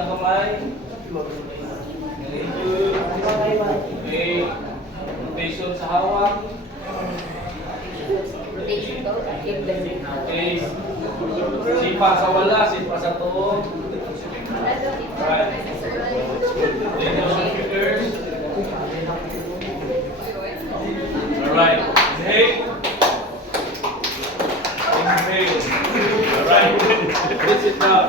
ng kamay. Okay. Rotation sa hawak. Okay. Sipa sa wala, sipa sa tuo. Right. Rotation fingers. Alright. Inhale. Inhale. Alright. Let's sit down.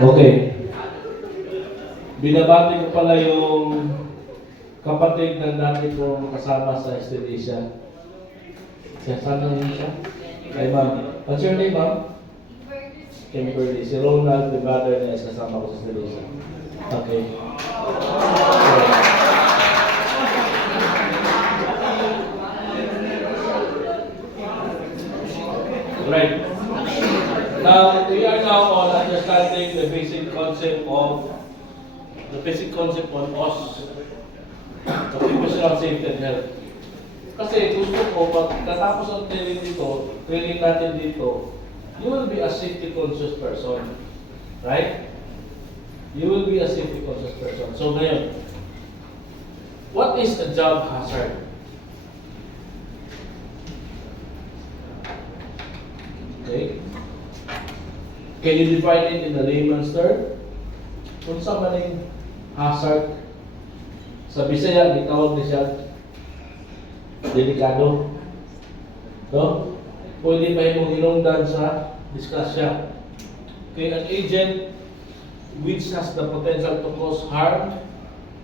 Okay. Binabati ko pala yung kapatid na dati kong kasama sa Indonesia. Saan na yun siya? Kay ma'am. What's your name, ma'am? Kimberly. Si Ronald, the brother niya, is kasama ko sa Indonesia. Okay. Right. Now, we are now on understanding the basic concept on OS, Occupational Safety and Health. Kasi gusto ko, pag natapos ang training natin dito, you will be a safety conscious person. Right? You will be a safety conscious person. So ngayon, what is a job hazard? Okay? Can you define it in a layman's term? Kung sa maning hazard, sa Bisaya, itawag niya siya delikado. No? Pwede pa yung hinungdan sa diskusya. Okay, an agent which has the potential to cause harm,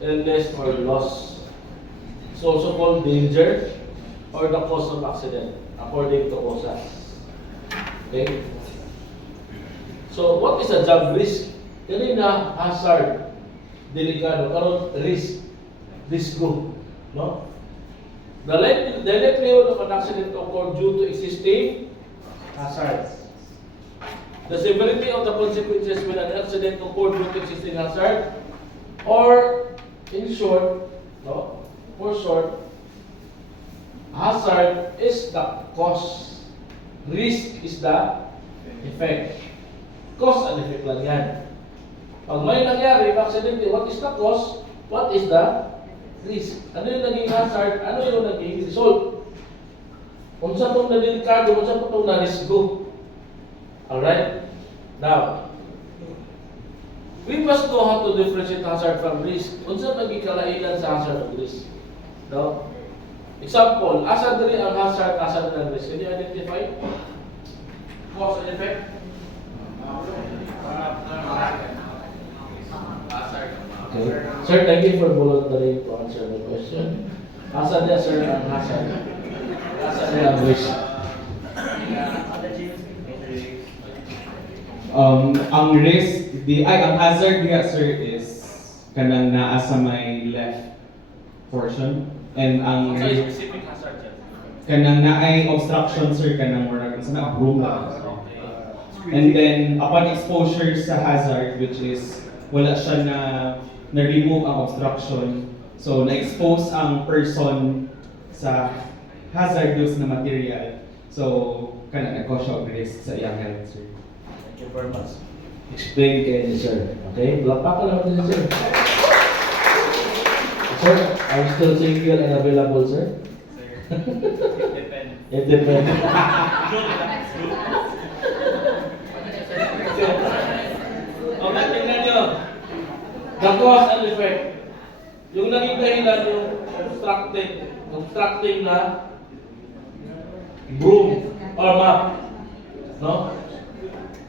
illness, or loss. It's also called danger or the cause of accident, according to OSHA. Okay? So, what is a job risk? Kanina, hazard, delikado, karon risk group, no? The likelihood of an accident to occur due to existing hazards. The severity of the consequences when an accident occurred due to existing hazard, or in short, no? For short, hazard is the cause, risk is the effect. Cause and effect lang yan. Pag may nangyari, accident, what is the cause? What is the risk? Ano yung naging hazard? Ano yung naging result? Kung sa itong na-delikado, kung sa itong na-risgo. Alright? Now, we must know how to differentiate hazard from risk. Kung sa naging kalainan sa hazard of risk. No? Example, asa diri ang hazard, asa diri ang risk. Can you identify? Cause and effect? Okay. Sir, thank you for volunteering to answer the question. Asa niya, sir, ang hazard? Asa niya ang risk? Ang risk, ang hazard niya, sir, is kanang naa sa may left portion. And ang What's a specific hazard dyan? kanang naay obstruction, sir, kanang murag sa na broom lang. And then, upon exposure sa hazard, which is wala siya na-remove ang obstruction. So, na-expose ang person sa hazardous na material. So, nag-cause siya of risk sa iyang health, sir. Thank you very much. Explain kayo ni sir. Okay? Palakpakan naman din sir. Sir, are you still single and available, sir? Sir, it depends. It depends. Okay, tingnan nyo. The cause and effect. Yung naging dahilan yung obstructing na broom or map. No?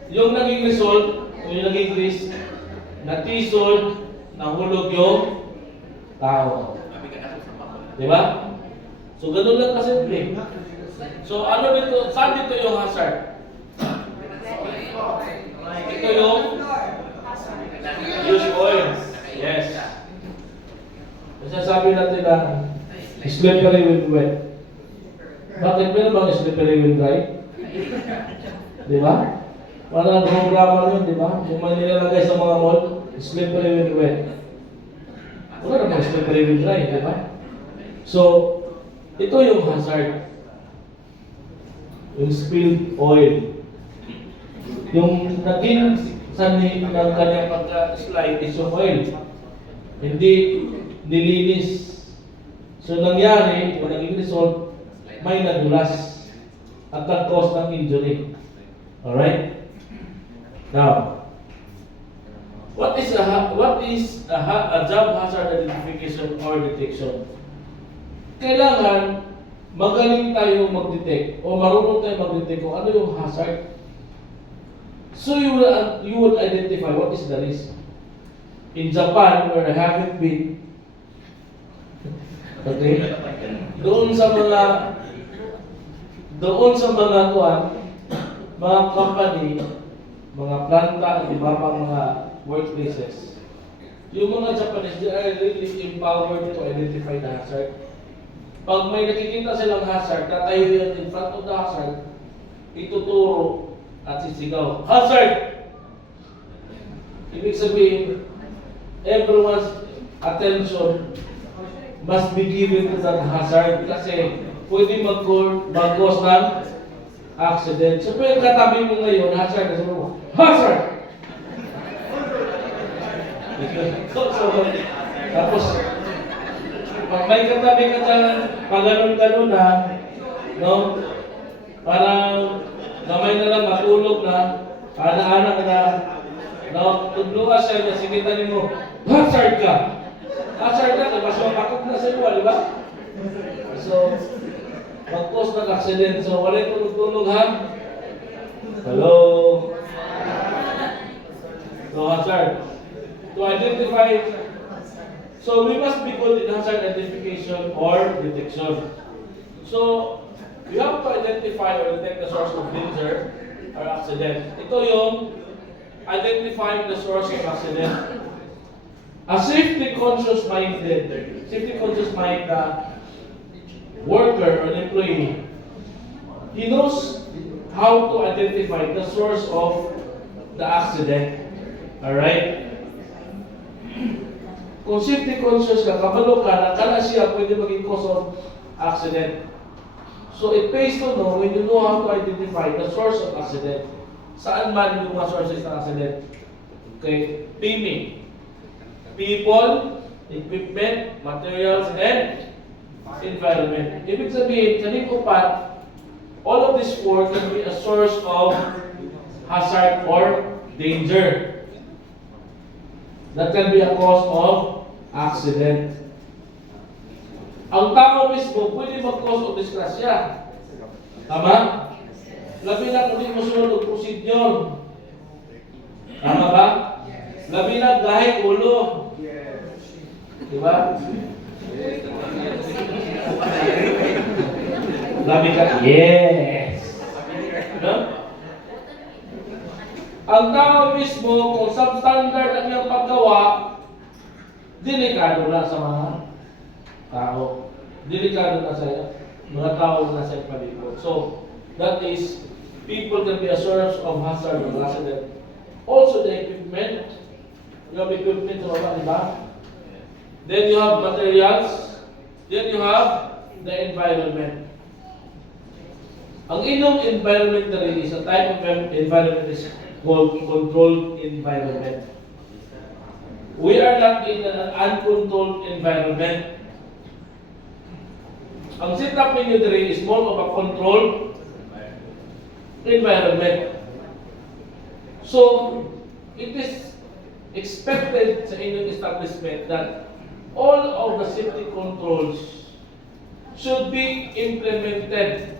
Yung naging result, yung naging risk, natisod, nahulog yung tao. Di ba? So, ganun lang kasimple. So, ano dito? Saan dito yung hazard? Ito yung use oil. Yes. Masasabi natin na slippery when wet. Bakit meron bang slippery when dry? Di ba? Parang programa yun, di ba? Yung mga nilalagay sa mga mall, slippery when wet. Wala namang slippery when dry, di ba? So, ito yung hazard. yung spilled oil. Yung naging sanhi ng kanyang pagka-slide is yung oil. Hindi nilinis. So nangyari, o naging result, may nadulas at nag-cause ng injury. Alright? Now, what is a job hazard identification or detection? Kailangan magaling tayo mag-detect o marunong tayo mag-detect kung ano yung hazard. So you would identify what is the risk. In Japan, where I haven't been, okay, doon sa mga mga company, mga planta at iba pang mga workplaces, yung mga Japanese, they are really empowered to identify the hazard. Pag may nakikita silang hazard, tatayo yan in front of the hazard, ituturo at sisigaw, hazard! Ibig sabihin, everyone's attention must be given to that hazard kasi pwede mag-cause ng accident. So, yung katabi mo ngayon, hazard, kasi mo, hazard! Tapos, pag may katabi ka dyan, pag ganun-ganun na, no? Parang gamay na lang, matulog na, anak-anak na, no? Tudlo siya, nasingitan mo, hazard ka! Hazard ka, mas mapakot na sa iwa, di ba? So, mag-cause ng accident. So, wala yung tulog-tulog, ha? Hello? So, hazard. To identify, so we must be good in hazard identification or detection. So, you have to identify or detect the source of danger or accident. Ito yung identifying the source of accident. A safety-conscious mind worker or employee, he knows how to identify the source of the accident. Alright? Kung safety-conscious ka, kabalo ka, nakala siya pwede maging cause of accident. So it pays to know when you know how to identify the source of accident. Saan man yung mga sources ng accident? Okay? PIMI. People, equipment, materials, and environment. Ibig sabihin, kaning upat, all of these four can be a source of hazard or danger. That can be a cause of accident. Ang tao mismo pwede mag-cause of disgrasya. Tama? Labi na kung di mo sunod ang procedure. Tama ba? Labi na gahit ulo. Diba? Labi ka, yes! No? Ang tao mismo, kung substandard ang iyang paggawa, delikado na sa mga tao. Delikado na sa mga tao na sa palibot. So, that is, people can be a source of hazard or accident. Also, the equipment. You have equipment sa baba, di ba? Then you have materials. Then you have the environment. Ang inyong environment na rin is a type of environment is called controlled environment. We are not in an uncontrolled environment. Ang setup ninyo rin is more of a controlled environment. So, it is expected sa inyong establishment that all of the safety controls should be implemented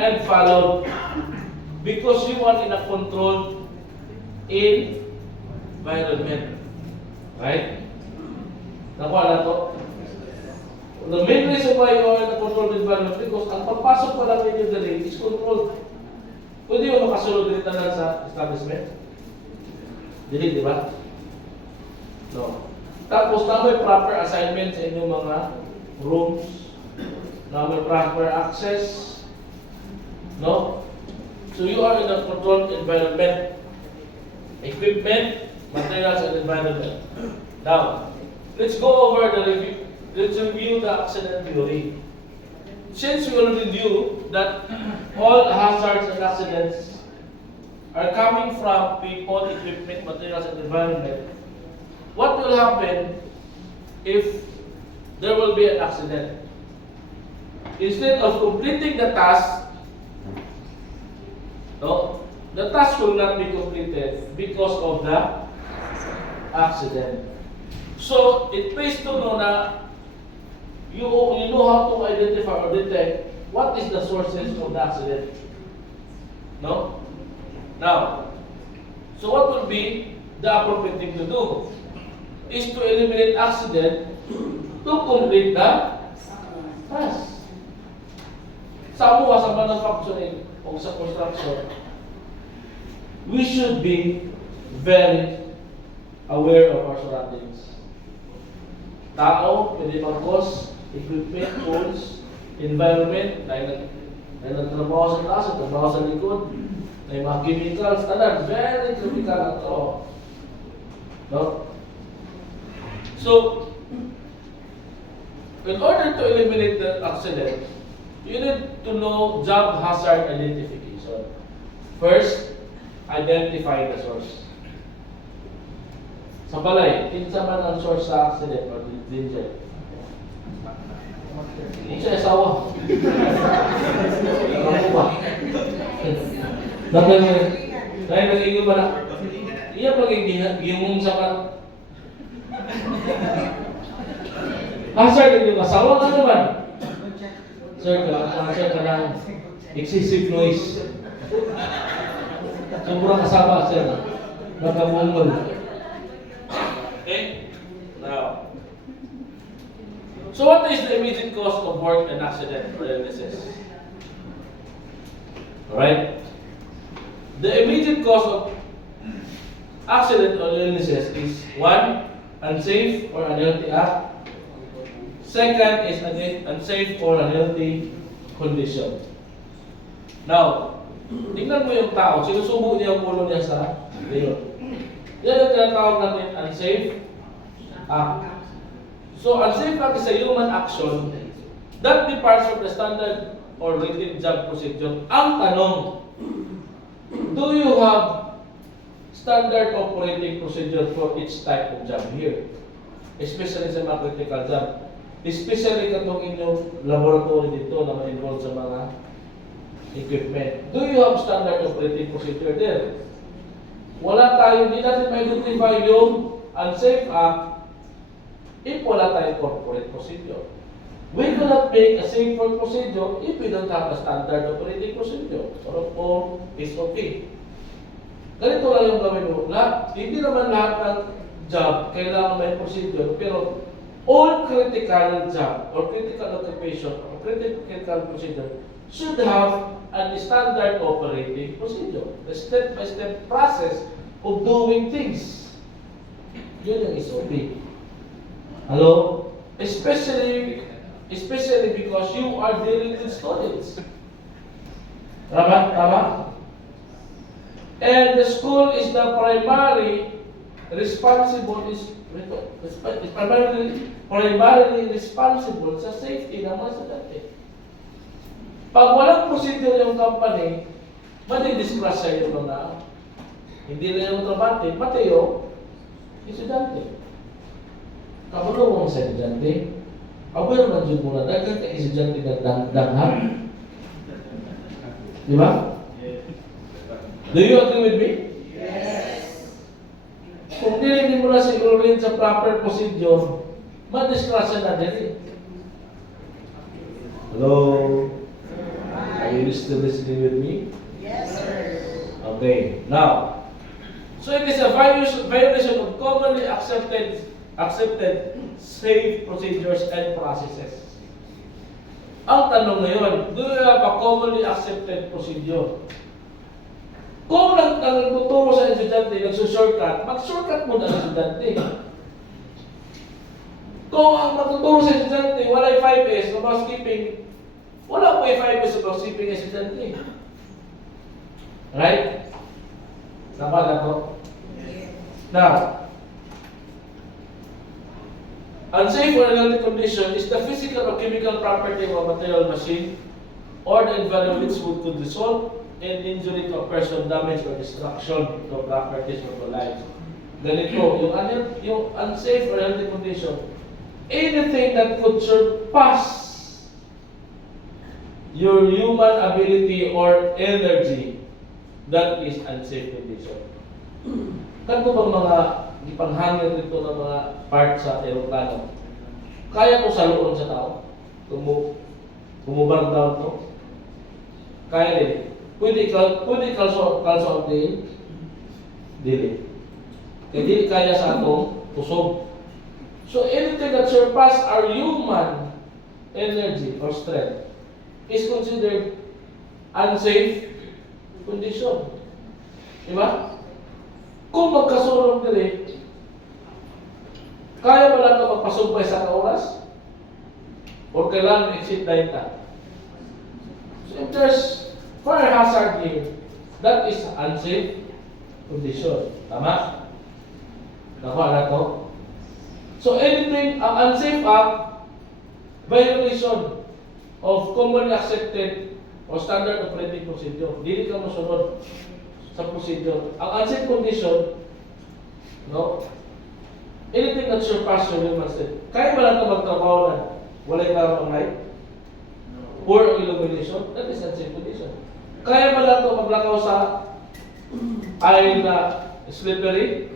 and followed because you are in a controlled environment. Right? Nakuha na to? The main reason why you are in a controlled environment because ang pagpasok pa lang ninyo dali is controlled. Pwede mo makasunod din tanan sa establishment? Dili, di ba? No. Tapos na may proper assignment sa inyong mga rooms, na may proper access, no? So you are in a controlled environment, equipment, materials, and environment. Now, let's go over the review. Let's review the accident theory. since we already knew that all hazards and accidents are coming from people, equipment, materials, and environment, what will happen if there will be an accident? Instead of completing the task, no, the task will not be completed because of the accident. So it pays to know na you know how to identify or detect what is the sources of the accident. No? Now, so what would be the appropriate thing to do? Is to eliminate accident to complete the task. Sa amuha sa manufacturing o sa construction, we should be very aware of our surroundings. Tao, pwede mag-cause, equipment, tools, environment, dahil nagtrabaho sa taas, nagtrabaho sa likod, may mga chemicals, tanan, very critical ang tao. No? So, in order to eliminate the accident, you need to know job hazard identification. First, identify the source. Sa balay, kinsa man ang source sa accident or danger? Kinsa asawa? Ano ba? Dahil nag-ingon ba na? Iya pag-ingong sa ka. Hazard yung asawa ka naman. Sir, ka ng excessive noise. Sobrang kasama, sir. Nakamungol. Okay? Now, so what is the immediate cause of work and accident or illnesses? Alright? The immediate cause of accident or illnesses is 1. Unsafe or unhealthy act. Second is unsafe or unhealthy condition. Now, tingnan mo yung tao, sinusubo niya ang ulo niya sa leon. Yan ang tinatawag natin unsafe act. So, unsafe act is a human action that departs from the standard or written job procedure. Ang tanong, do you have standard operating procedure for each type of job here? Especially sa mga critical job. Especially katong inyong laboratory dito na ma-involve sa mga equipment. Do you have standard operating procedure there? Wala tayo, hindi natin ma-identify yung unsafe act if wala tayong corporate procedure. We cannot make a safer procedure if we don't have a standard operating procedure or SOP. Ganito lang yung gawin mo. Hindi naman lahat ng job kailangan may procedure, pero all critical job or critical occupation or critical procedure should have a standard operating procedure, a step-by-step process of doing things. Yun yung SOP. Hello? Especially because you are dealing with students. Tama? And the school is the primarily responsible sa safety ng mga estudyante. Pag walang procedure yung company, madidisgrasya yung mga hindi na yung trabante, pati yung estudyante. Kabulong sa estudyante, aware man dyan muna, dagang ka estudyante ng danghan. Di ba? Do you agree with me? Kung hindi mo na sigurin sa proper procedure, madisgrasya na din. Hello? Are you still listening with me? Yes, sir. Okay. Now, so it is a violation of commonly accepted safe procedures and processes. Ang tanong ngayon, do you have a commonly accepted procedure? Kung nagtuturo sa estudyante, nagsushortcut, mag-shortcut mo na ang estudyante. Kung ang magtuturo sa estudyante, wala'y 5S na housekeeping, wala po 5S na housekeeping estudyante. Right? Tama na to? Now, Unsafe or unhealthy condition is the physical or chemical property of a material machine or the environment which could result in injury to a person, damage or destruction to properties or to lives. Ganito, yung unsafe or unhealthy condition, anything that could surpass your human ability or energy, that is unsafe condition. Kanto bang mga ipanghangin dito ng mga parts sa aeroplano? Kaya ko sa loob sa tao? Kumubang down to? Kaya din. Pwede kalso ang din? Dili. Kaya di kaya sa atong kusog. So anything that surpass our human energy or strength is considered unsafe condition. Diba? Kung magkasulong dili, kaya ba lang ito magpasumpay sa oras? Or kailangan exit 90? So if there's fire hazard here, that is unsafe condition. Tama? Nakuha na to? So anything, ang unsafe act, violation of commonly accepted or standard operating procedure. Dili ka masunod sa procedure. Ang unsafe condition, no? Anything that surpasses your human strength. Kaya ba lang ito magtrabaho na wala yung larang ang light? Poor illumination? That is unsafe condition. Kaya ba lang ito maglakaw sa aisle na slippery?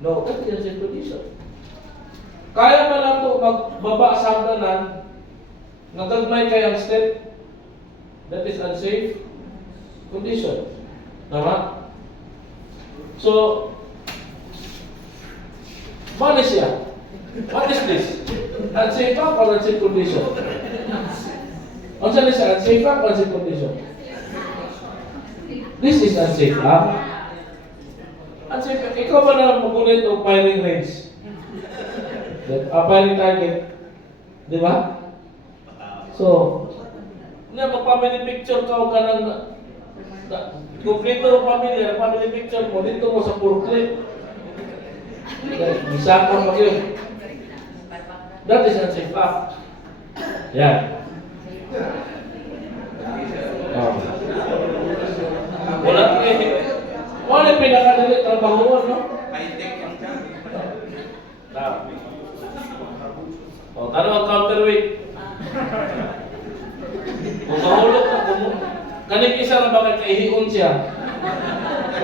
No, that is unsafe condition. Kaya ba lang ito magbaba sa hagdanan, nagagmay kayang step? That is unsafe condition. Tama? So, what is siya? What is this? Unsafe act or unsafe condition? Ano siya siya? Unsafe act or unsafe condition? This is unsafe act. Unsafe act. Ikaw ba na magulit o firing range? Firing target. Di ba? So, magpamily picture ka o ka ng kumplito ng family picture mo, dito mo sa puro clip. Bisa ka mag yun. That is unsafe act. Yan. Wala yung pinakadali trabaho, no? High-tech ang dyan. Tanong ang counterweight. Kung mahulog na, kanig isa na bakit kaihion siya.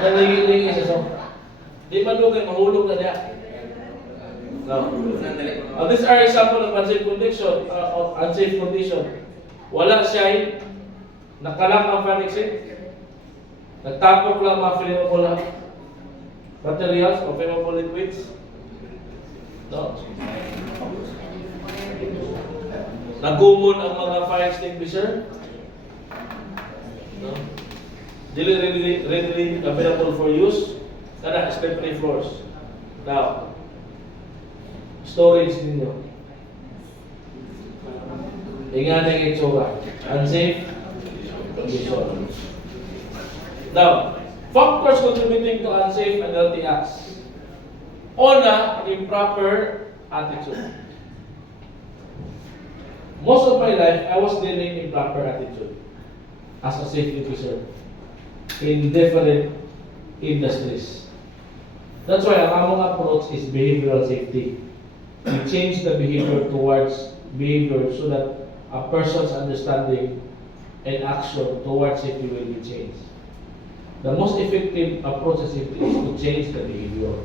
Kanig isa so. Di man doon kayo mahulog na niya. No. These are example of unsafe condition. Unsafe condition. Wala siya nakalang ang fan exit. Nagtapok lang mga flammable materials o flammable liquids. No. Nagumon ang mga fire extinguisher. No? Dili readily available for use. Kana step-free floors. Now, storage ninyo. Ingana yung itsura. Unsafe condition. Now, factors contributing to unsafe and unhealthy acts. Una, improper attitude. Most of my life, I was dealing in proper attitude as a safety officer in different industries. That's why our among approach is behavioral safety. We change the behavior towards behavior so that a person's understanding and action towards safety will be changed. The most effective approach to safety is to change the behavior.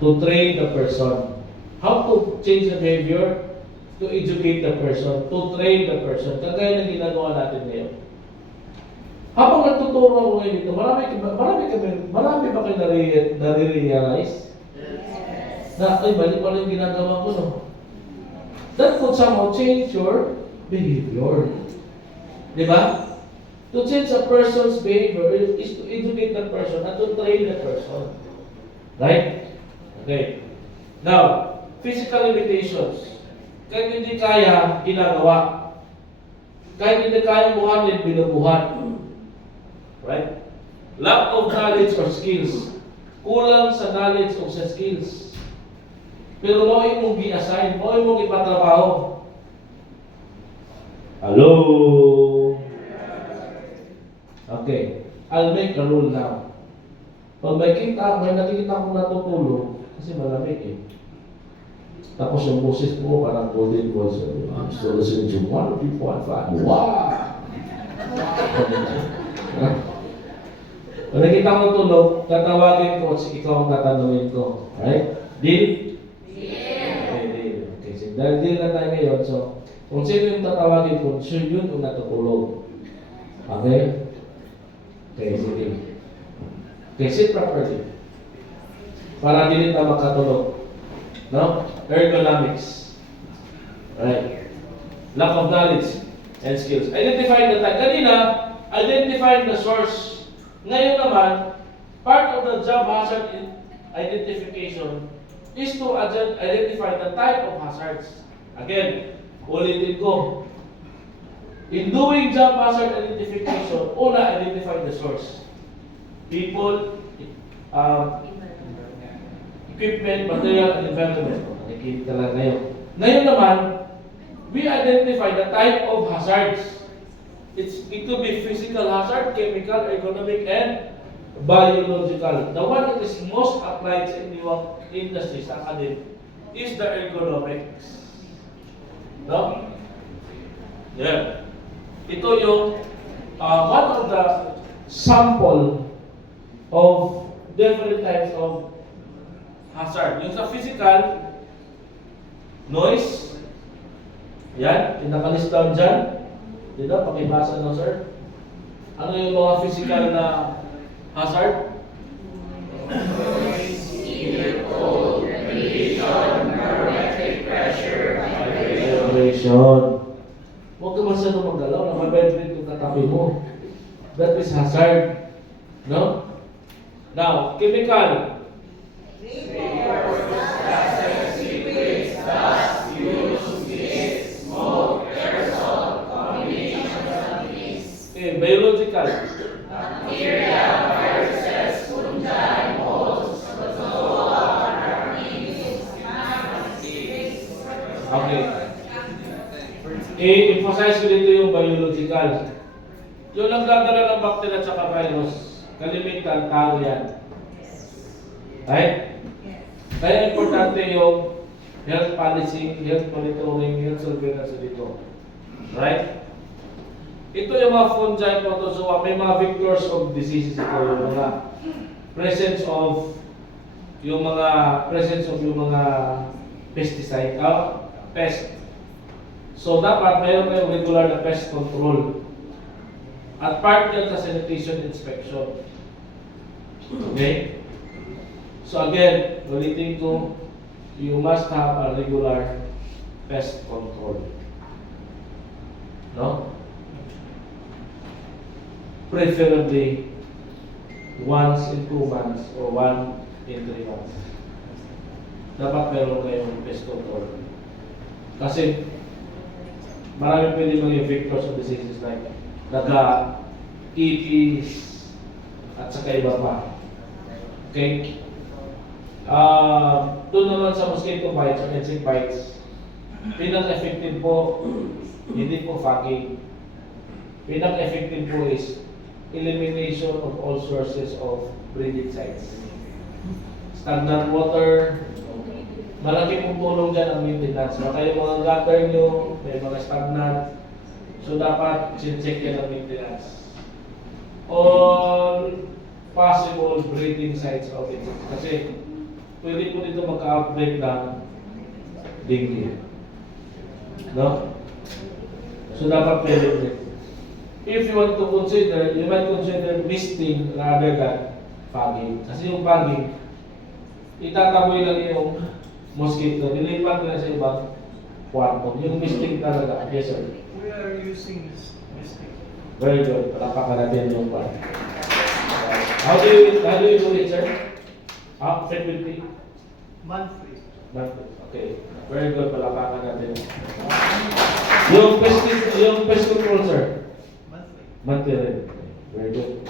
To train the person. How to change the behavior? To educate the person, to train the person. Kagaya ng ginagawa natin ngayon. Habang nagtuturo ako ngayon dito, marami ba kayo nare-realize? Yes. Na, ay, mali pala yung ginagawa ko, no? That could somehow change your behavior. Di ba? To change a person's behavior is to educate the person and to train the person. Right? Okay. Now, physical limitations. Kahit hindi kaya, ginagawa. Kahit hindi kaya buhatin, binubuhat. Right? Lack of knowledge or skills. Kulang sa knowledge o sa skills. Pero mo imong gi-assign, mo imong ipatrabaho. Hello? Okay. I'll make a rule now. Pag may nakikita akong natutulog, kasi malamig eh. Tapos yung boses mo parang golden voice. So listening to 1, 2, 4, 5. Wow! Pag nakita mo tulog, tatawagin ko, ikaw ang tatanungin ko. Right? Deal? Okay, deal. Okay, so dahil deal na tayo ngayon, so kung sino yung tatawagin ko, sure yun kung natutulog. Okay? Okay, sige. Okay, sit properly. Para hindi na makatulog. No? Ergonomics. Right. Lack of knowledge and skills. Identifying the time. Kanina, identifying the source. Ngayon naman, part of the job hazard identification is to identify the type of hazards. Again, ulitin ko. In doing job hazard identification, una, identify the source. People, equipment, material, and environment. Nakikita lang ngayon. Ngayon naman, we identify the type of hazards. It could be physical hazard, chemical, ergonomic, and biological. The one that is most applied sa inyong industry, sa academic, is the ergonomics. No? Yeah. Ito yung one of the sample of different types of hazard. Yung sa physical, noise, yan, pinakalistan dyan. Dito, pakibasa no, sir. Ano yung mga physical na hazard? Vibration. Huwag ka masyado magalaw, nakabibrate yung katabi mo. That is hazard. No? Now, chemical. Okay, biological. Okay. I-emphasize ko dito yung biological. Yung nagdadala ng bacteria at saka virus, kalimitan, tao yan. Right? Kaya importante yung health policy, health monitoring, health surveillance dito. Right? Ito yung mga fungi, protozoa, may mga vectors of diseases ito, yung mga presence of yung mga pesticide, pest. So dapat mayroon kayong regular na pest control. At part yan sa sanitation inspection. Okay? So again, ulitin ko, you must have a regular pest control. No? Preferably once in 2 months or 1 in 3 months. Dapat meron kayong pest control. Kasi marami pwede maging vectors of diseases like daga, ipis, at saka iba pa. Okay? Doon naman sa mosquito bites or insect bites, pinaka-effective po, hindi po fogging. Pinaka-effective po is elimination of all sources of breeding sites. Stagnant water, malaki pong tulong dyan ang maintenance. Baka yung mga gutter nyo, may mga stagnant, so dapat check yan ang maintenance. All possible breeding sites of it. Kasi pwede po dito magka-outbreak ng dengue. No? So dapat pwede. If you want to consider, you might consider misting rather than fogging. Kasi yung fogging, itataboy lang yung mosquito, nilipat nila sa ibang kwarto. Yung misting talaga. Yes, sir. We are using this mistake. Very good. Palapakan natin yung kwarto. How do you do it, sir? Frequently? Monthly. Okay. Very good. Palapakan natin. Yung pest control, sir? Monthly. Monthly rin. Very good.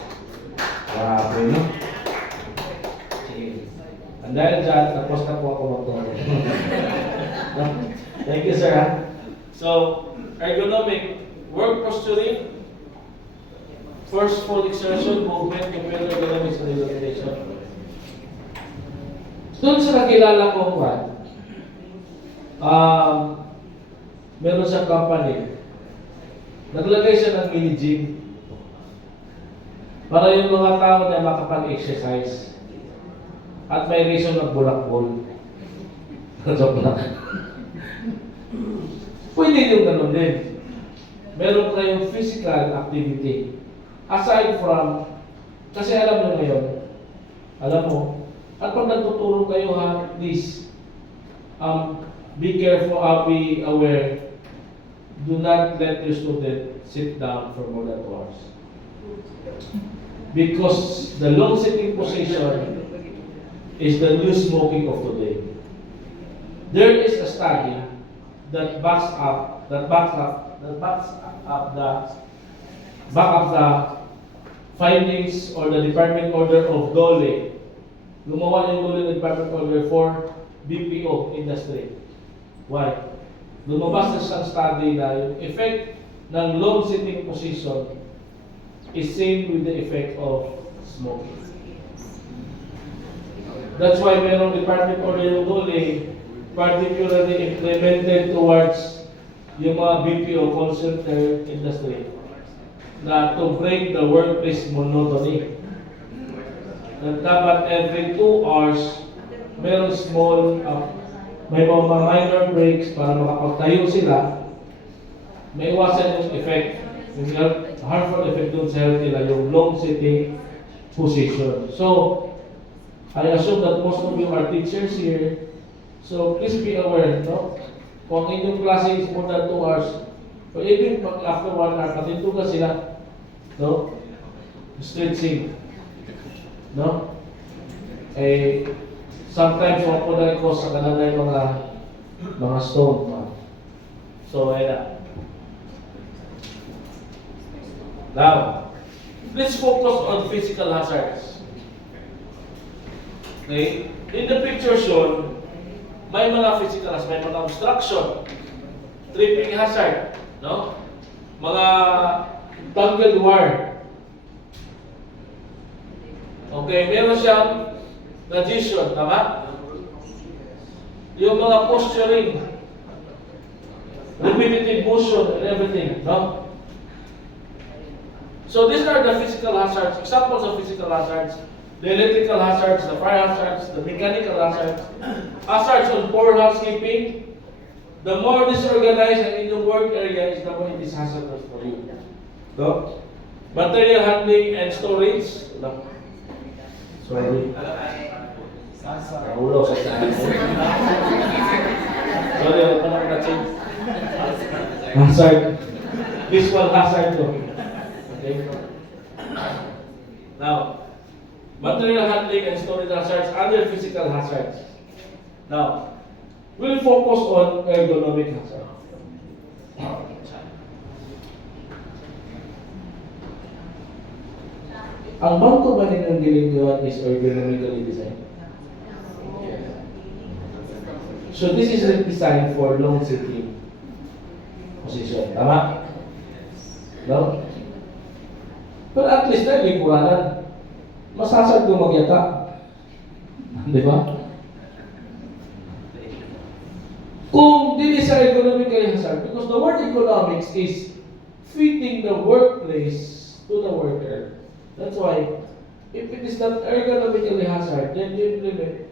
Grabe, no? Sige. And dahil dyan, dyan, tapos na po ako magturo. Thank you, sir. Ha? So, ergonomic, work posturing, forceful exertion, movement, compared ergonomics and rehabilitation. Doon sa nakilala ko, meron siyang company. Naglagay siya ng mini gym para yung mga tao na makapag-exercise at may reason ng bulak-bol. Joke lang. Pwede yung ganun din. Meron kayong physical activity. Aside from, kasi alam nyo ngayon, alam mo, at pag nagtuturo kayo ha, please, be careful, be aware, do not let your student sit down for more than 2 hours. Because the long sitting position is the new smoking of today. There is a study that backs up the findings or the department order of Dole. Gumawa yung Dole ng department order for BPO industry. Why? Lumabas na siyang study na yung effect ng long sitting position is same with the effect of smoking. That's why merong department order yung Dole particularly implemented towards yung mga BPO call center industry na to break the workplace monotony. Na dapat every 2 hours meron small may mga minor breaks para makapagtayo sila. May iwasan yung effect, yung harmful effect dun sa health nila, yung long sitting position. So, I assume that most of you are teachers here. So, please be aware, no? Kung ang inyong klase is more than 2 hours, so even after 1 hour, patintugan sila, no? Stretching, no? Sometimes, wala po na cause sa kanila yung mga stone. No? So, ayun na. Now, let's focus on physical hazards. Okay? In the picture shown, may mga physical hazards, may mga obstruction, tripping hazard, no? Mga tangled wire. Okay, meron siyang adhesion, tama? Yung mga posturing, repetitive motion and everything, no? So these are the physical hazards, examples of physical hazards. The electrical hazards, the fire hazards, the mechanical hazards, hazards on poor housekeeping. The more disorganized in the work area is the more it is hazardous for you. No? Material handling and storage. No. Sorry. Ulo sa saan. Sorry, ako na mag-change. Hazard. Visual hazard to. Okay. Now, material handling and storage hazards, other physical hazards. Now, we'll focus on ergonomic hazard. Ang bangko ba ninyong ginagawa is ergonomically designed? So this is designed for long sitting position. Tama? No? Pero at least na lingkuranan. Masasag ko magyata. Di ba? Kung dili sa economical hazard, because the word economics is fitting the workplace to the worker. That's why, if it is not ergonomically hazard, then you implement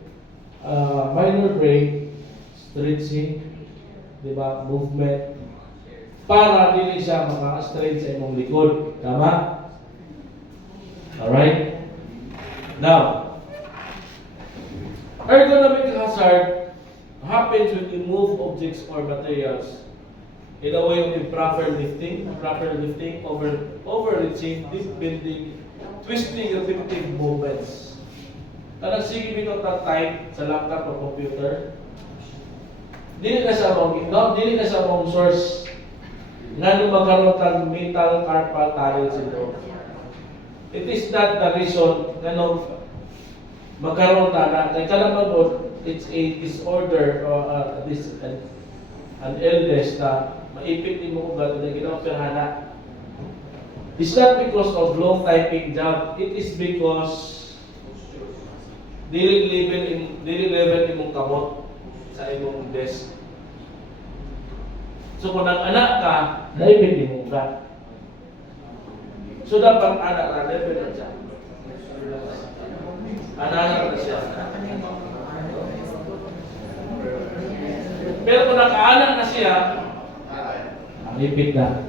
minor break, stretching, di ba, movement, para dili siya maka-strain sa imong likod. Tama? Alright? Now, ergonomic hazard happens when you move objects or materials in a way of improper lifting, overreaching, deep bending, twisting, repetitive movements. Kanang sige bitaw ta type sa laptop o computer, dili na sa wrong source nga nung magkaroon tag metal carpal tunnel syndrome. It is not the reason nga nung magkaroon ta na kay kalaman it's a disorder or an illness na maipit din mo ugat na ginaoperahan na. It's not because of long typing job. It is because dili level imong kamot sa imong desk. So kung nag-anak ka, naipit mo ugat. So dapat anak na level na siya. Anak na siya. Pero kung nakaanak na siya, ang ipit na.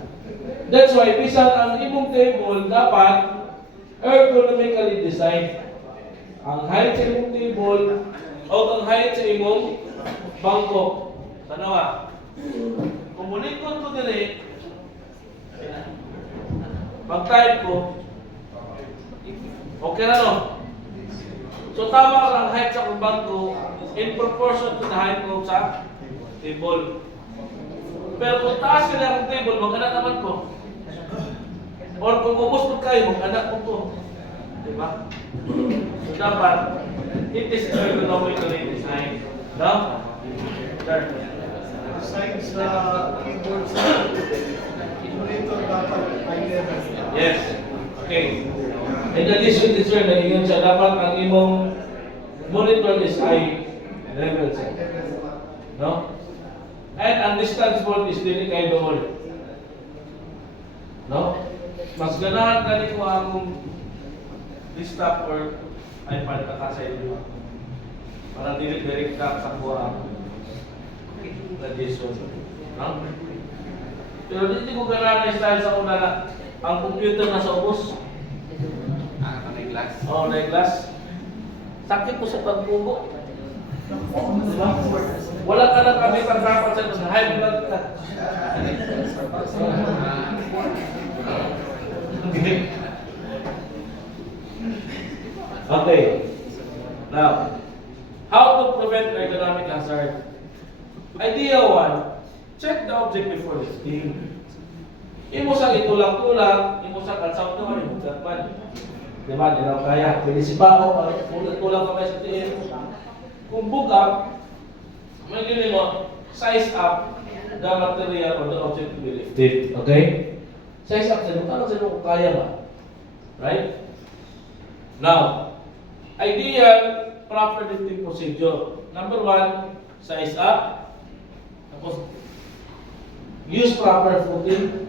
That's why, bisan ang imong table dapat ergonomically designed. Ang height sa imong table o ang height sa imong bangko. Tanawa. Kung mulikod ko dire, pag-type ko, okay na no? So tama ang height sa akong bangko in proportion to the height ko sa table. Pero kung taas ka na ang table, mag-anak naman ko. Or kung ubos mo kayo, mag-anak mo ko. Diba? So dapat, it is ergonomically designed. No? There. Design sa keyboard sa monitor dapat high level. Yes. Okay. In addition to sir, na siya, dapat ang imong monitor is high level sir. No? And ang distance board is dili kay dool. No? Mas ganahan kani ko ang desktop or iPad ka sa iyo. Para dili direct ka sa kuha na Jason. No? Pero hindi ko ganahan na style sa una na ang computer na sa ubos. May glass. Oh, na glass. Sakit ko sa pagpugo. Diba? Wala ka na kami pag-rapat sa ito. High blood ka. Okay. Now, how to prevent ergonomic hazard? Idea 1, check the object before lifting. Imo sa itulang-tulang, imo sa kalsaw to, imo gatman. Diba? Di na kaya. Pwede si Bao, tulang ka sa tiyan. Kung bugak, may gini mo, size up the material or the object to be lifted. Okay? Size up sa ito. Ano sa ito kung kaya ba? Right? Now, ideal proper lifting procedure. Number 1, size up. Tapos, use proper footing.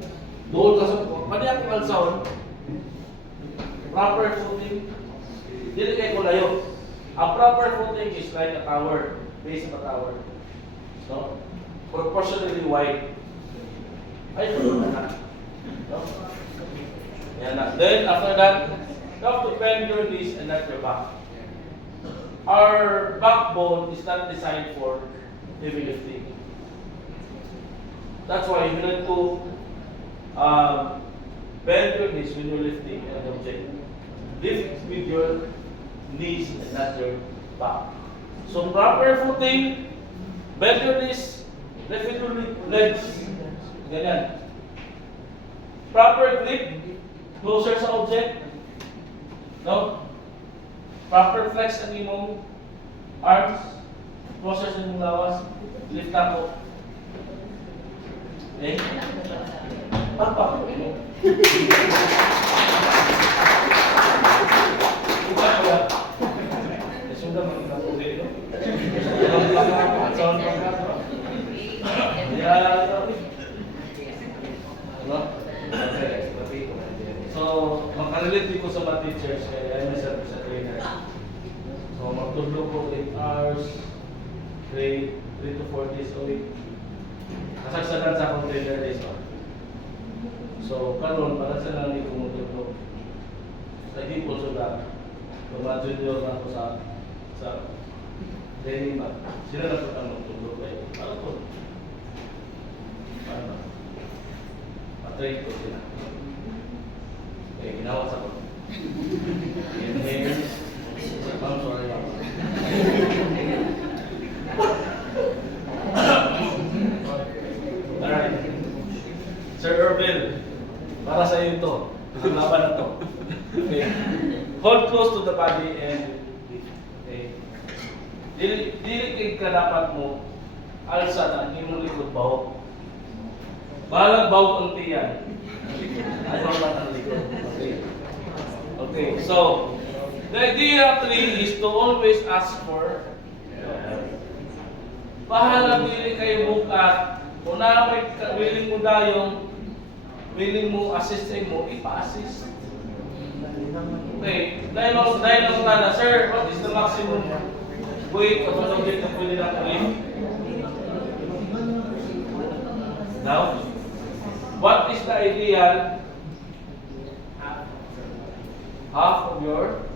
Doon ka sa pwede ako kalsaon. Proper footing. Dili kayo kulayo. A proper footing is like a tower, base of a tower. So, proportionally wide. Ay, na. No? Yan na. Then, after that, you have to bend your knees and not your back. Our backbone is not designed for heavy lifting. That's why you need to bend your knees when you're lifting an object. Lift with your knees and not your back. So proper footing, bend your knees, lift with your legs. Ganyan. Proper grip, closer sa object. No? Proper flex ang imong arms, closer sa imong lawas. Lift ako. Okay? Papa. Sudah mengikuti itu. Ya, so makarelate ko sa mga teachers kaya ay sa trainer. So magtulog ko 8 hours, 3 to 4 days a week. Kasagsagan sa akong trainer days on. So karon para sa nang ikumutulo. Sa tipo so da junior na ako sa training ba. Sila na po ang magtulog kayo. Para po. Para ba? Patrain ko sila. Okay, ginawa sa ko. Inhale. I'm sorry. Alright. Sir Irvin, para sa iyo ito. Ang laban na to. Okay. Hold close to the body and okay. Dili ka dapat mo alsa na imong likod baho. Balag baho ang tiyan. Ayaw man ang likod. Okay. Okay, so the idea 3 is to always ask for bahala dili kayo bukat. Kung na may willing mo dayong, willing mo assist mo, ipa-assist. Okay, dahil lang na, sir, what is the maximum weight of an object na pwede na lift? Now, what is the ideal half of your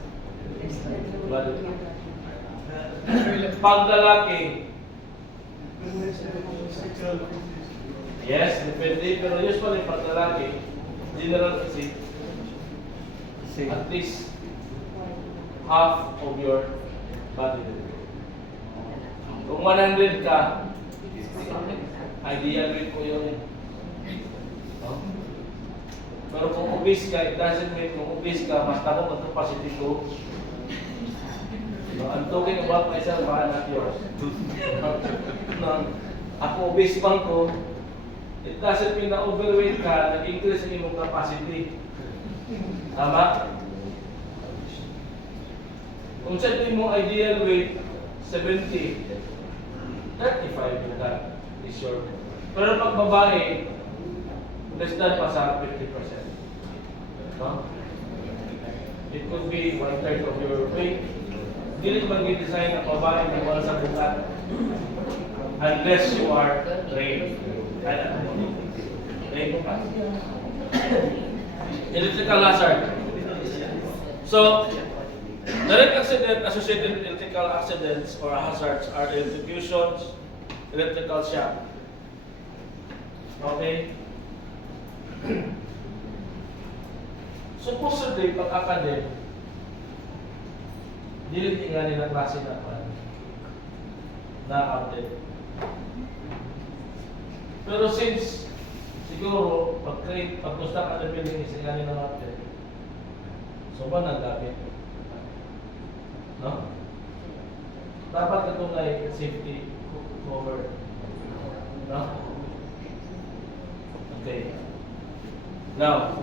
body? Pag lalaki, yes, depende, pero usually pag lalaki, general kasi, at least half of your body weight. Kung 100 ka, ideal weight ko yun. No? Pero kung obese ka, it doesn't mean kung obese ka, mas takot ang capacity ko. No, I'm talking about myself, not yours. No, ako obese pang ko, it doesn't mean na overweight ka, nag-increase ang iyong capacity. Tama? Kung sabihin mo ideal weight, 70, 35 yung that is your. Pero pag babae, less than pa sa 50%. No? It could be 1/3 of your weight. Hindi naman i-design ang babae na wala sa bukat unless you are trained. Trained ka. Electrical hazard. So, direct accident associated with electrical accidents or hazards are electrocutions, electrical shock. Okay? Supposedly, pag-academic, dili nga nila klase na pa na-update. Pero since siguro pag-gusta ka na building is nga nila update, so ba nang-gamit? No? Dapat ito ay safety cover. No? Okay. Now,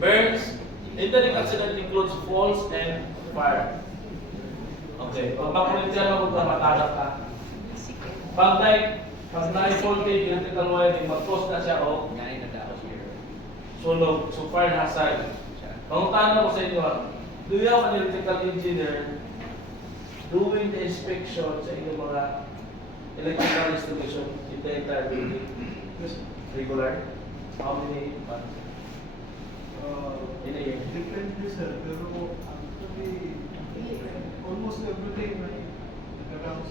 burns, internet accident includes falls and fire. Okay, pag makulit mo kung matalak ka. Pag na-voltage electrical wiring, mag-cause na siya o sunog, so fire hazard. Ang tanong ko sa inyo, do you have an electrical engineer doing the inspection sa inyong mga electrical installation in the entire building? Regular? How many months? In a year? Depende sir, pero actually, almost every day may nag-around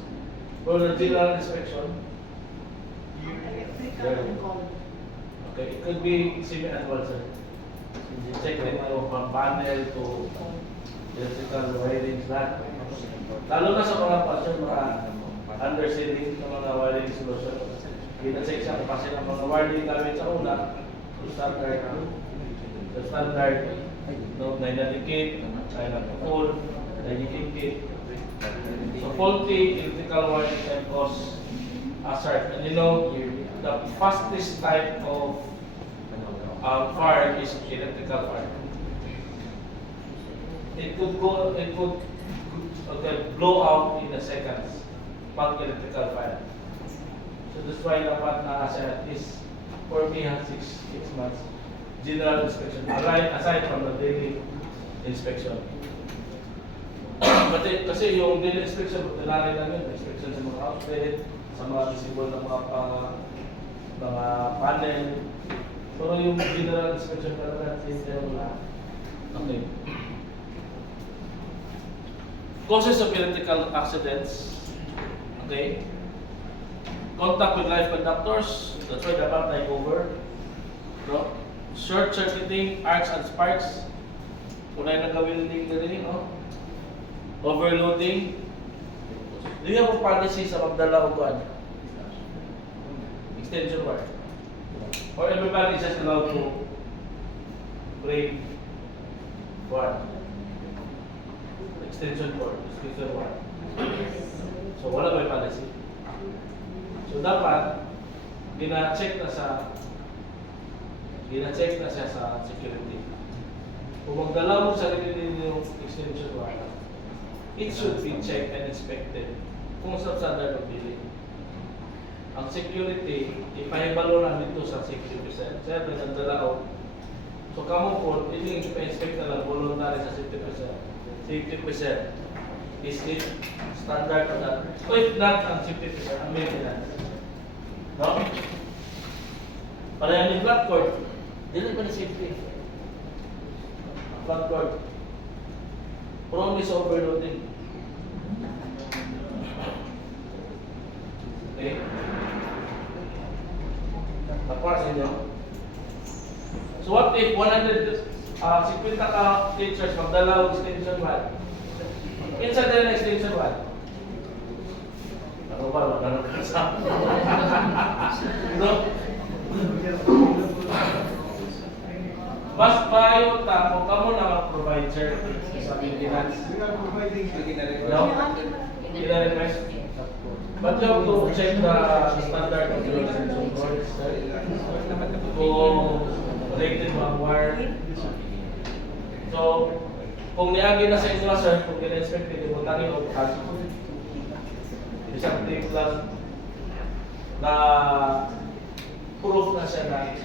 For the general inspection? year. Okay, it could be semi-annual, sir. You check from panel to electrical wirings, lahat. Lalo na sa mga pasyon, mga undersealing ng mga wiring solution. Kita-check siya kasi ng mga wiring gamit sa una, standard, no, na indicate, ay nag-pull, na indicate. So faulty electrical wiring can cause hazard. And you know, the fastest type of fire is electrical fire. It could blow out in a seconds pag electrical fire. So that's why dapat na at least for me 6 months general inspection, aside from the daily inspection. Kasi yung daily inspection, tinari lang yun, inspection sa mga outlet, sa mga visible na mga panel. Pero yung general inspection talaga, okay. Causes of electrical accidents, okay. Contact with live conductors, that's why dapat na over. No? Short circuiting, arcs and sparks. Kung na yung nagka-welding na rin, no? Overloading. Do you have a policy sa magdala o kuan? Extension wire. Or everybody is just allowed to break what? extension cord, extension wire. So wala may policy. So dapat gina-check na siya sa security. Kung magdala mo sa sarili yung extension wire, it should be checked and inspected kung sa standard of billing. Ang security, ipahibalo na dito sa safety percent. Siyempre, nagdala ko. So, kamo po, hindi ipa-inspect na lang voluntary sa safety percent. Safety percent is it standard na. So, if not ang safety percent, ang maintenance. No? Parehan yung flat cord, dili pa na safety. Ang flat cord, prone is overloading. Okay? Tapos ninyo. So what if 50 ka teachers magdala og extension wire? Inside the extension wire. Ano ba? Ano ka sa? No? Mas payo ta kung kamo na mag-provide service sa maintenance. We are providing No? Ina-request? But you have to check the standard of your extension cords. Kung related mo ang wire. So, kung niagi na sa inyo, sir, kung gina-inspect nito, puntanin o kaso. Isang tape lang na proof na siya na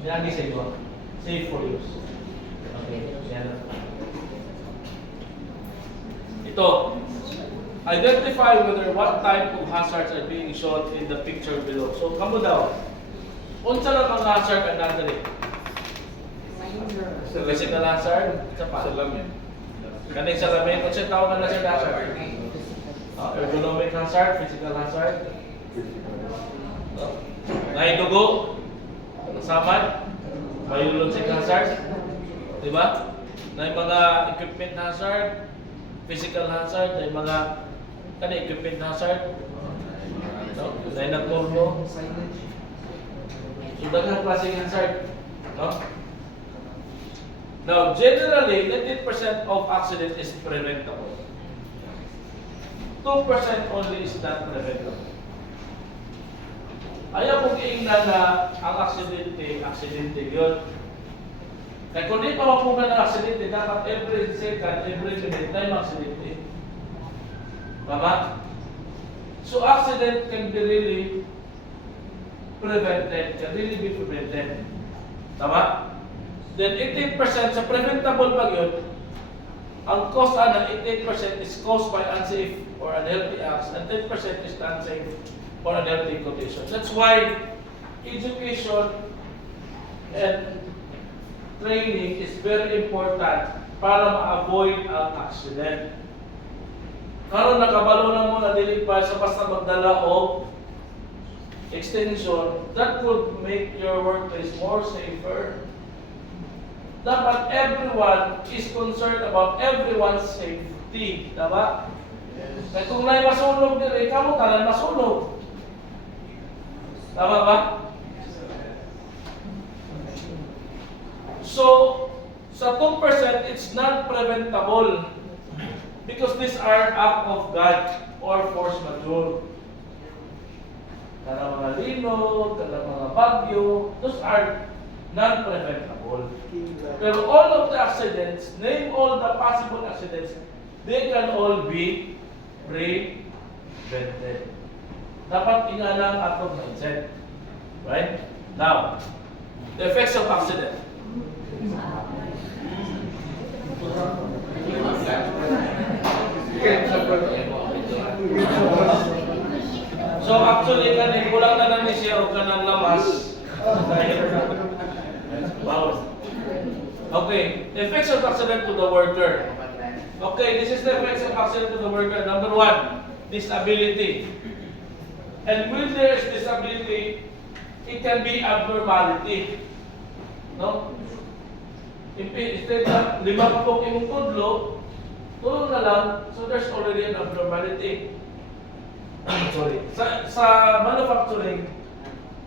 niagi sa inyo. Safe for use. Okay, yan. Ito. Identify whether what type of hazards are being shown in the picture below. So, kamo daw. Unsa lang ang hazard ang nadali? Physical hazard? Sa pa? Salamin. Kaning salamin, kung siya tawag na siya hazard? Ergonomic hazard, physical hazard. Naidugo, nasamad, biologic hazard. Diba? Na mga equipment hazard, physical hazard, na mga equipment hazard. No? Na nagporno. So, daghang klaseng hazard. No? Now, generally, 90% of accident is preventable. 2% only is not preventable. Ayaw kong iingnan na ang aksidente yun. Kaya kung di pa mapugan ng aksidente, dapat every second, every minute na yung aksidente. Tama? So, accident can be really prevented, can really be prevented. Tama? Then 18% sa preventable pag yun, ang cause ng 18% is caused by unsafe or unhealthy acts, and 10% is unsafe or unhealthy conditions. That's why education and training is very important para ma-avoid ang accident. Karon nakabalo na mo na dili pa sa basta magdala o extension, that would make your workplace more safer. Dapat everyone is concerned about everyone's safety. Diba? Kaya kung may masunog dili, kamo tanan masunog. Tama ba? So, sa 2%, it's not preventable because these are act of God or force majeure. Kana mga linog, kana mga bagyo, those are non-preventable. Pero all of the accidents, name all the possible accidents, they can all be prevented. Dapat ingana ang atong mindset. Right? Now, the effects of accident. So actually, kanin, kulang na namin siya o kanang lamas. Wow. Okay, effects of accident to the worker. Okay, this is the effects of accident to the worker. Number 1, disability. And when there is disability, it can be abnormality. No? Instead na 5 pong imong tudlo, tulong na lang, so there's already an abnormality. Sorry. Sa manufacturing,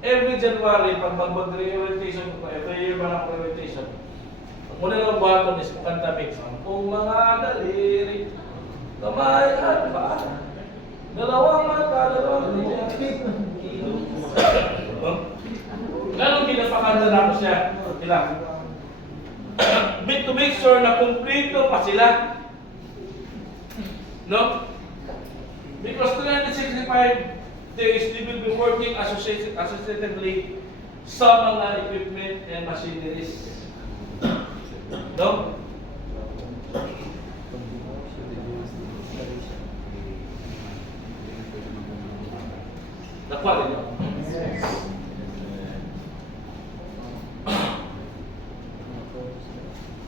every January, pag mag-orientation, every year man ang orientation, Muna lang buhaton is kanta mix. Kung mga daliri, kamay at paa, dalawang mata, dalawang linya. Ganun pinapakanta na ako siya. Ilang. To make sure na kumplito pa sila. No? Because 365 days, they will be working associatively sa mga equipment and machineries. No? Nakuha rin yun.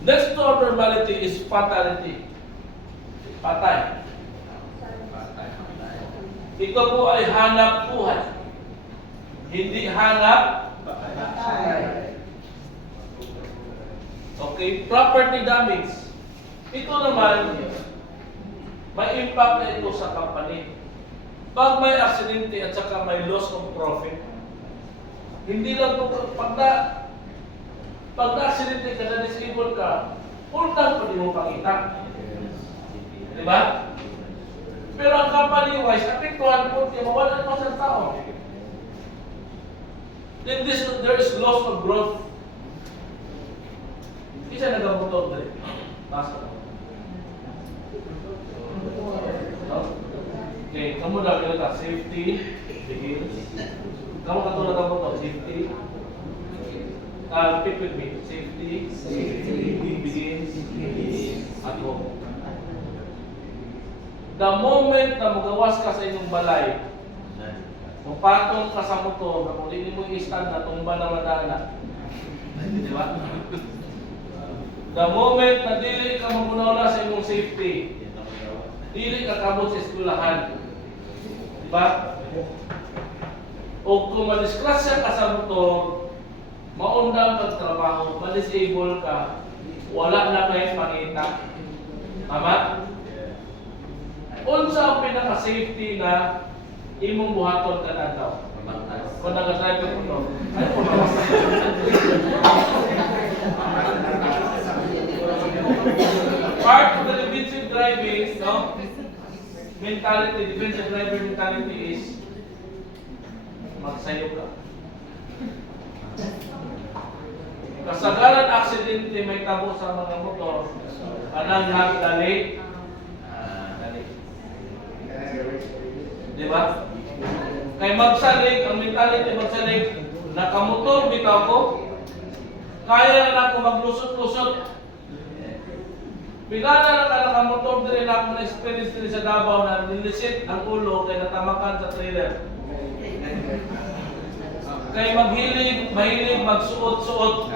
Next to abnormality is fatality. Patay. Ito po ay hanap buhay. Hindi hanap patay. Okay, property damage. Ito naman, may impact na ito sa company. Pag may aksidente at saka may loss of profit, hindi lang ito, pag na-aksidente ka, na-disable ka, full-time pa din mo pakita. Di ba? Pero ang company-wise, apektuhan po, mawalan pa sa tao. Then there is loss of growth. Isa nagabuto rin. Basta ko. Okay, kamu na kita safety begins. Kamu katulad ang buto, safety. Repeat with me. Safety begins at home. The moment na magawas ka sa inyong balay, mapatong ka sa motor, na kung hindi mo i-stand na tumba na madana. Di ba? The moment na dili ka mamunawla sa inyong safety, dili ka kamot sa eskwelahan. Di ba? O kung madiskrasya ka sa motor, maundang kang trabaho, ma-disable ka, wala na kayong pakita. Tama? Unsa ang pinaka-safety na imong buhaton kada adlaw? Kung nag-drive ka po, ay po na. Part of the defensive driving, no? Mentality, defensive driver mentality is magsayo ka. Kasagaran aksidente may tabo sa mga motor, anang dali. Di ba? Kay magsalig, ang mentality magsalig, nakamotor bitaw ko, kaya na ako maglusot-lusot. Pila na nakamotor din ako na experience din sa Davao na nilisit ang ulo kay natamakan sa trailer. Kay mahilig magsuot-suot.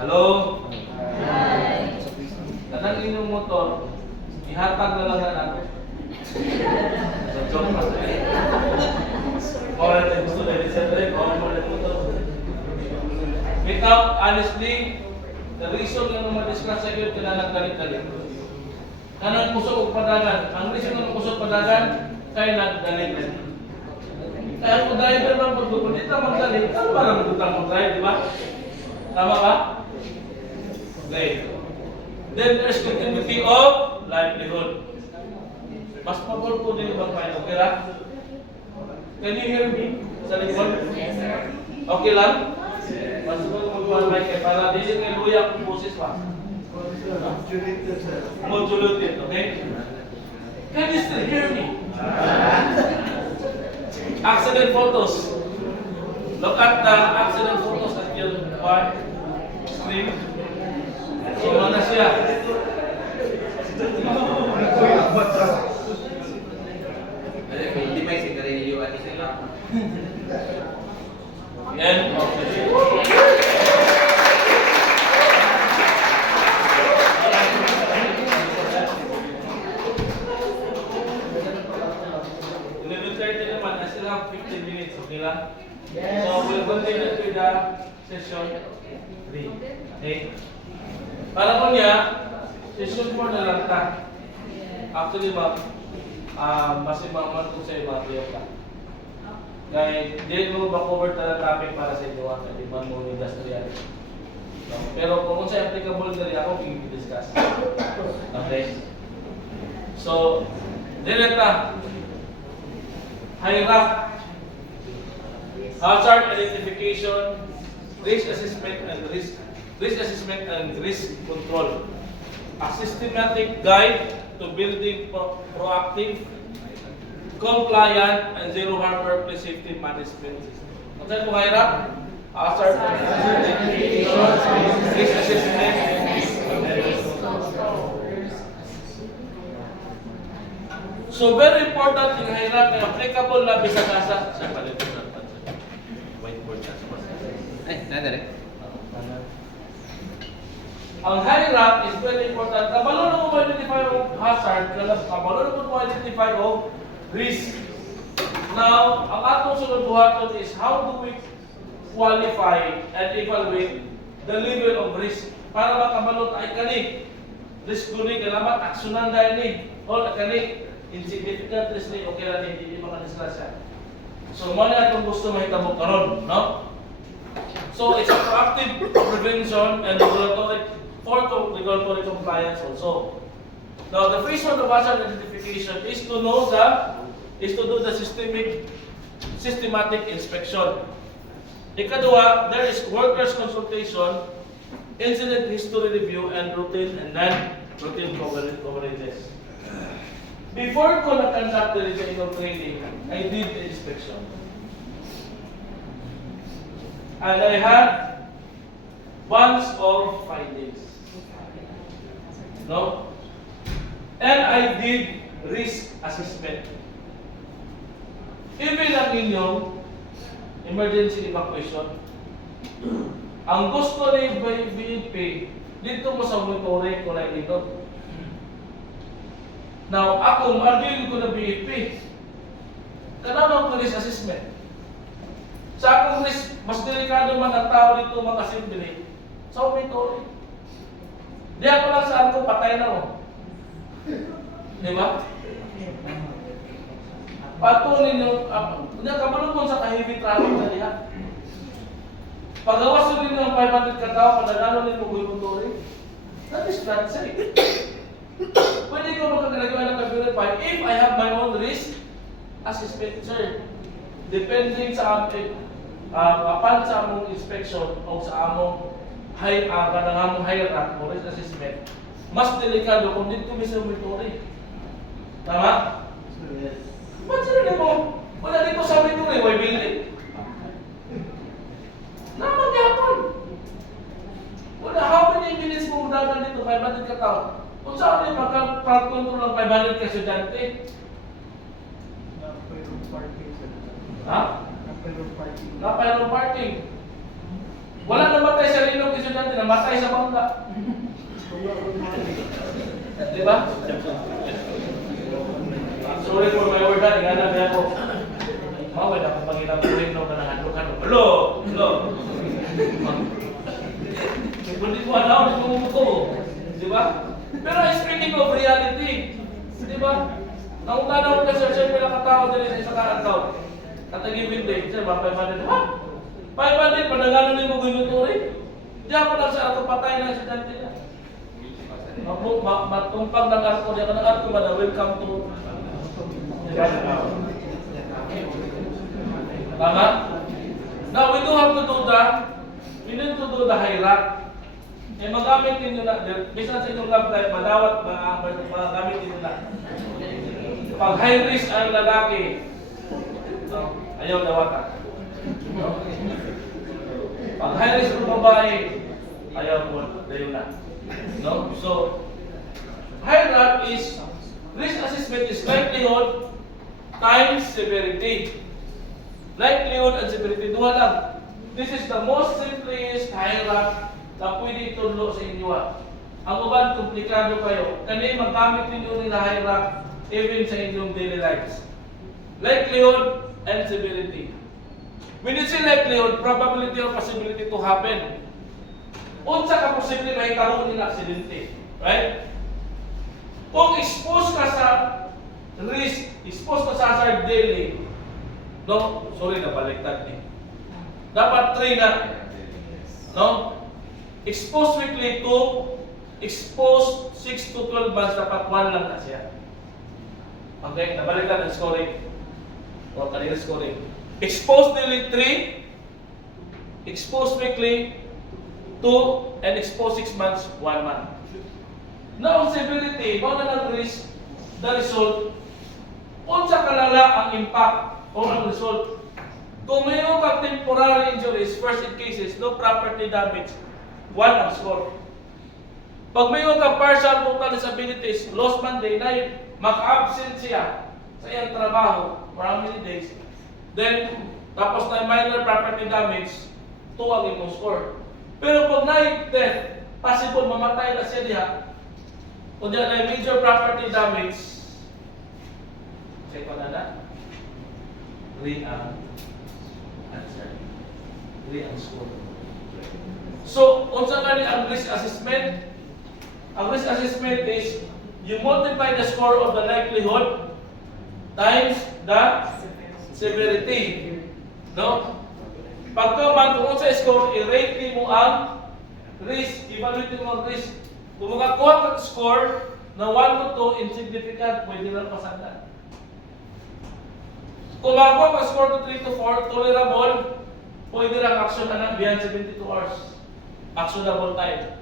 Hello? Kanang inyong motor, ihatag na lang na natin. So, joke pa sa iyo. Kung natin gusto na rin siya rin, kung mo natin ito. Without, honestly, the reason nga nung ma-discuss sa iyo, nagdalit-dalit. Kanang kusog o padagan. Ang reason nga kusog padagan, kaya nagdalit-dalit. Kaya kung driver man pagdukod, di tamang dalit. Ano ba naman kung tamang drive, di ba? Tama ba? Okay. Then there's continuity of livelihood. Mas pabor po din ibang paano. Okay lang? Can you hear me? Sa likod? Okay lang? Mas pabor po mic para di kay luya kung boses pa. Modulated, okay? Can you still hear me? Accident photos. Look at the accident photos at your screen. So, mana siya? Hindi may sigarilyo at isa lang. End of the video. Naman, I still have 15 minutes, okay lang? So, we'll continue with the session 3. Okay? Para ko niya, session 4 na lang ta. Actually, mas imaman ko sa iba, ka. Kaya, hindi mo ba cover talaga topic para sa inyo, at iban mo industrial. No? Pero kung sa applicable dali ako i-discuss. Okay? So, direta. HIRAC. Hazard identification, risk assessment and risk control. A systematic guide to building proactive, compliant, and zero harm workplace safety management system. Ano sa'yo po HIRAC? Hazard identification, risk assessment, so very important in HIRAC na applicable na bisa nasa sa palito. Whiteboard na sa pasal. Ay, nandari. Ang HIRAC is very important. Kabalo na mo identify of hazard, kabalo na mo identify of risk. Now, ang atong sunod buhaton is how do we qualify and evaluate the level of risk para makabalo ay kani risk guni kailangan aksyonan dahil ni o kani insignificant risk ni okay ra ni hindi makadisgrasya. So mo na itong gusto mahitabo karon, no? So it's a proactive prevention and regulatory compliance also. Now the first one of hazard identification is to do the systematic inspection. Ikadua, there is workers consultation, incident history review, and routine and non-routine coverages. Before ko na-conduct the regional training, I did the inspection. And I had bunch of findings. No? And I did risk assessment. Even ang inyong emergency evacuation, ang gusto ni BEP, dito mo sa monitoring ko na ito. Now, ako, ma-argue ko na BEP. Kanang ko risk assessment. Sa akong risk, mas delikado man ang tao dito makasimbili. Sa monitoring. Di ako lang sa ako, patay na mo. Di ba? Patuloy nyo, nakabalubon sa ka-heavy traffic na diha. Pagawas nyo rin ng 500 katao, padagano rin mo monitoring. That is not safe. Pwede ko magkagalagawa ng ka-verify if I have my own risk assessment, sir. Depending sa apan sa among inspection o sa among kanang HIRAC o risk assessment, mas delikado kung dito may monitoring. Tama? Yes. Ba't sila mo? Wala dito sa monitoring, why building? Naman yapon. Wala, how many minutes mo dagan dito? 500 katao. Kung saan yung magka-crowd control ng 500 ka-estudyante? Napayroong parking, sir. Ha? Napayroong parking. Napayroong parking. Wala namatay sa linog estudyante, namatay sa bangka. Di ba? Sorry for my word, nga na ako. Mawag na kung panginabuhin no ka ng handok-handok. Hello! Hello! Hindi ko ano, hindi ko mumuko. Di ba? Pero speaking of reality, di ba? Naungtanaw ko kasi siyempre nakatao din sa isang karantaw. Katagibin din, siya ba, 500? Ha? 500, panangano din mo ginuturi? Di ako lang sa ato patay na sa dante na. Matumpang ng arko, di ako ng arko, welcome to... Tama? Now, we do have to do that. We need to do the HIRAC. Eh, magamit din nyo na, bisan sa inyong love life, madawat, magamit din nyo na. Pag high risk ang lalaki, ayaw dawatan. Pag high risk ang babae, ayaw po, dayo na. No? So, HIRAC is, risk assessment is likelihood times severity. Likelihood and severity, duha lang. This is the most simplest HIRAC na pwede itulog sa inyo. Ang uban, komplikado kayo. Kani magamit ninyo nila HIRAC even sa inyong daily lives. Likelihood and severity. When you say likelihood, probability or possibility to happen. Unsa ka posible mahitabo ng aksidente, right? Kung expose ka sa risk, expose ka sa hazard daily, no? Sorry, nabaliktad ni. Dapat 3 na. No? Exposed weekly to exposed 6 to 12 months, dapat 1 lang na siya. Okay, nabalikan ang scoring. O, kanina scoring. Exposed daily 3, exposed weekly 2, and exposed 6 months, 1 month. Now, severity, kung na risk, the result, unsa kalala ang impact o ang result. Kung mayroon kang temporary injuries, first aid cases, no property damage, 1 ang score. Pag mayroon kang partial total disabilities, lost Monday, na maka-absent siya sa iyang trabaho for how many days, then, tapos na minor property damage, 2 ang imong score. Pero pag na-death, possible mamatay na siya diha, kung diyan na major property damage, check ko na 3 ang answer. 3 ang score. So, unsa gani ang risk assessment? Ang risk assessment is you multiply the score of the likelihood times the severity. No? Pagka man kung sa score, i-rate mo ang risk, evaluate mo ang risk. Kung makakuha ka score na 1 to 2, insignificant, pwede lang pasandan. Kung makakuha ka score to 3 to 4, tolerable, pwede lang action na beyond 72 hours. Actionable time.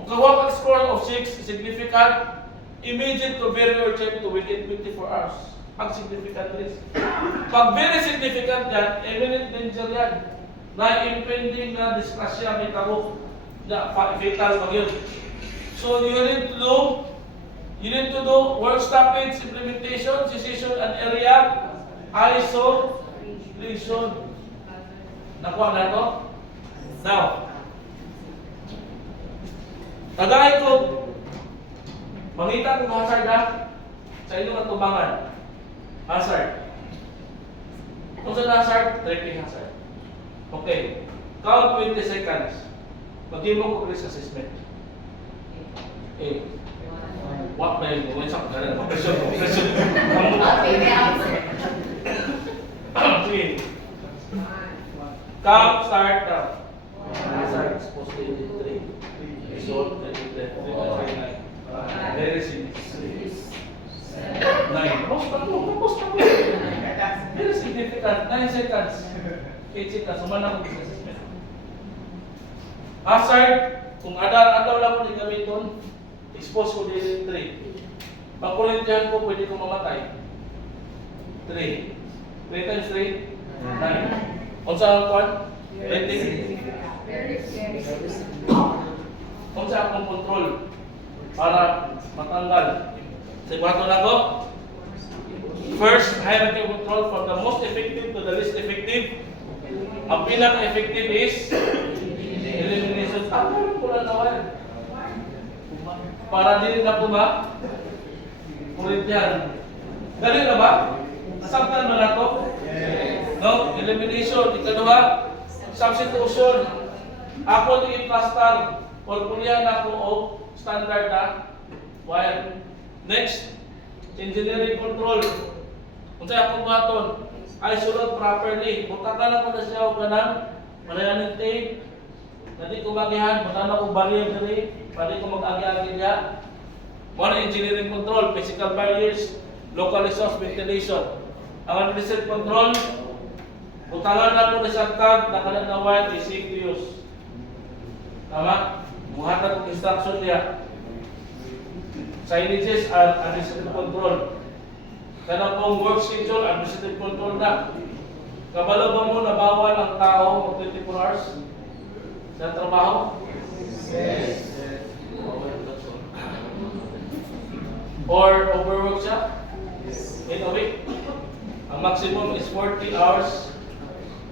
Kung makakuha ka score of 6, significant, immediate to very urgent to within 24 hours. Ang significant risk. Pag very significant yan, imminent danger yan. Na impending na disgrasya may tabo na fatal pag yun. So you need to do work stoppage, implementation, cessation and area, isolation. Nakuha na ito? Now, tagay ko, mangita kong hazard na sa inyong atubangan. Hazard. Kung sa hazard, tripping hazard. Okay. Count 20 seconds. Mag-imo ko risk assessment. Okay. What na yun? May sakit ka na. Pressure mo. Pressure mo. Okay. Count, start, count. Hazard, exposed to 3. Result, 3. Very significant. 9. Post na mo. Very significant. 9 seconds. 8 seconds. Sumana ko risk assessment. Hazard, kung adaw lang ko din gamiton, expose ko din 3. Pag kulintihan ko, pwede ko mamatay. 3. 3 times 3? 9. Kung saan kwan? Rating? Kung saan akong control para matanggal. Sa ibato na ko, first, hierarchy of control from the most effective to the least effective. Ang pinaka-effective is elimination. Meron ko na naman. Para din na puma, Corinthian. Dali na ba? Nasabtan mo na ito? No? Elimination. Ikaduha, substitution. Ako yung plaster or pulyan ako o standard na wire. Next, engineering control. Kung sa'yo akong buhaton, isolate properly. Butakan ako na siya o ganang malayanin tape. Hindi ko magihan, matanda ko barrier diri, pwede ko mag-agi-agi niya. One, engineering control, physical barriers, local resource ventilation. Ang administrative control, butangan na po na siyang tag, nakalat na wire, is safe to use. Tama? Buhatan ng instruction niya. Signages and administrative control. Kaya pong work schedule, administrative control na. Kabalo ba mo na bawal ang tao mag 24 hours? Sa trabaho? Yes. Or overwork siya? In a week? Ang maximum is 40 hours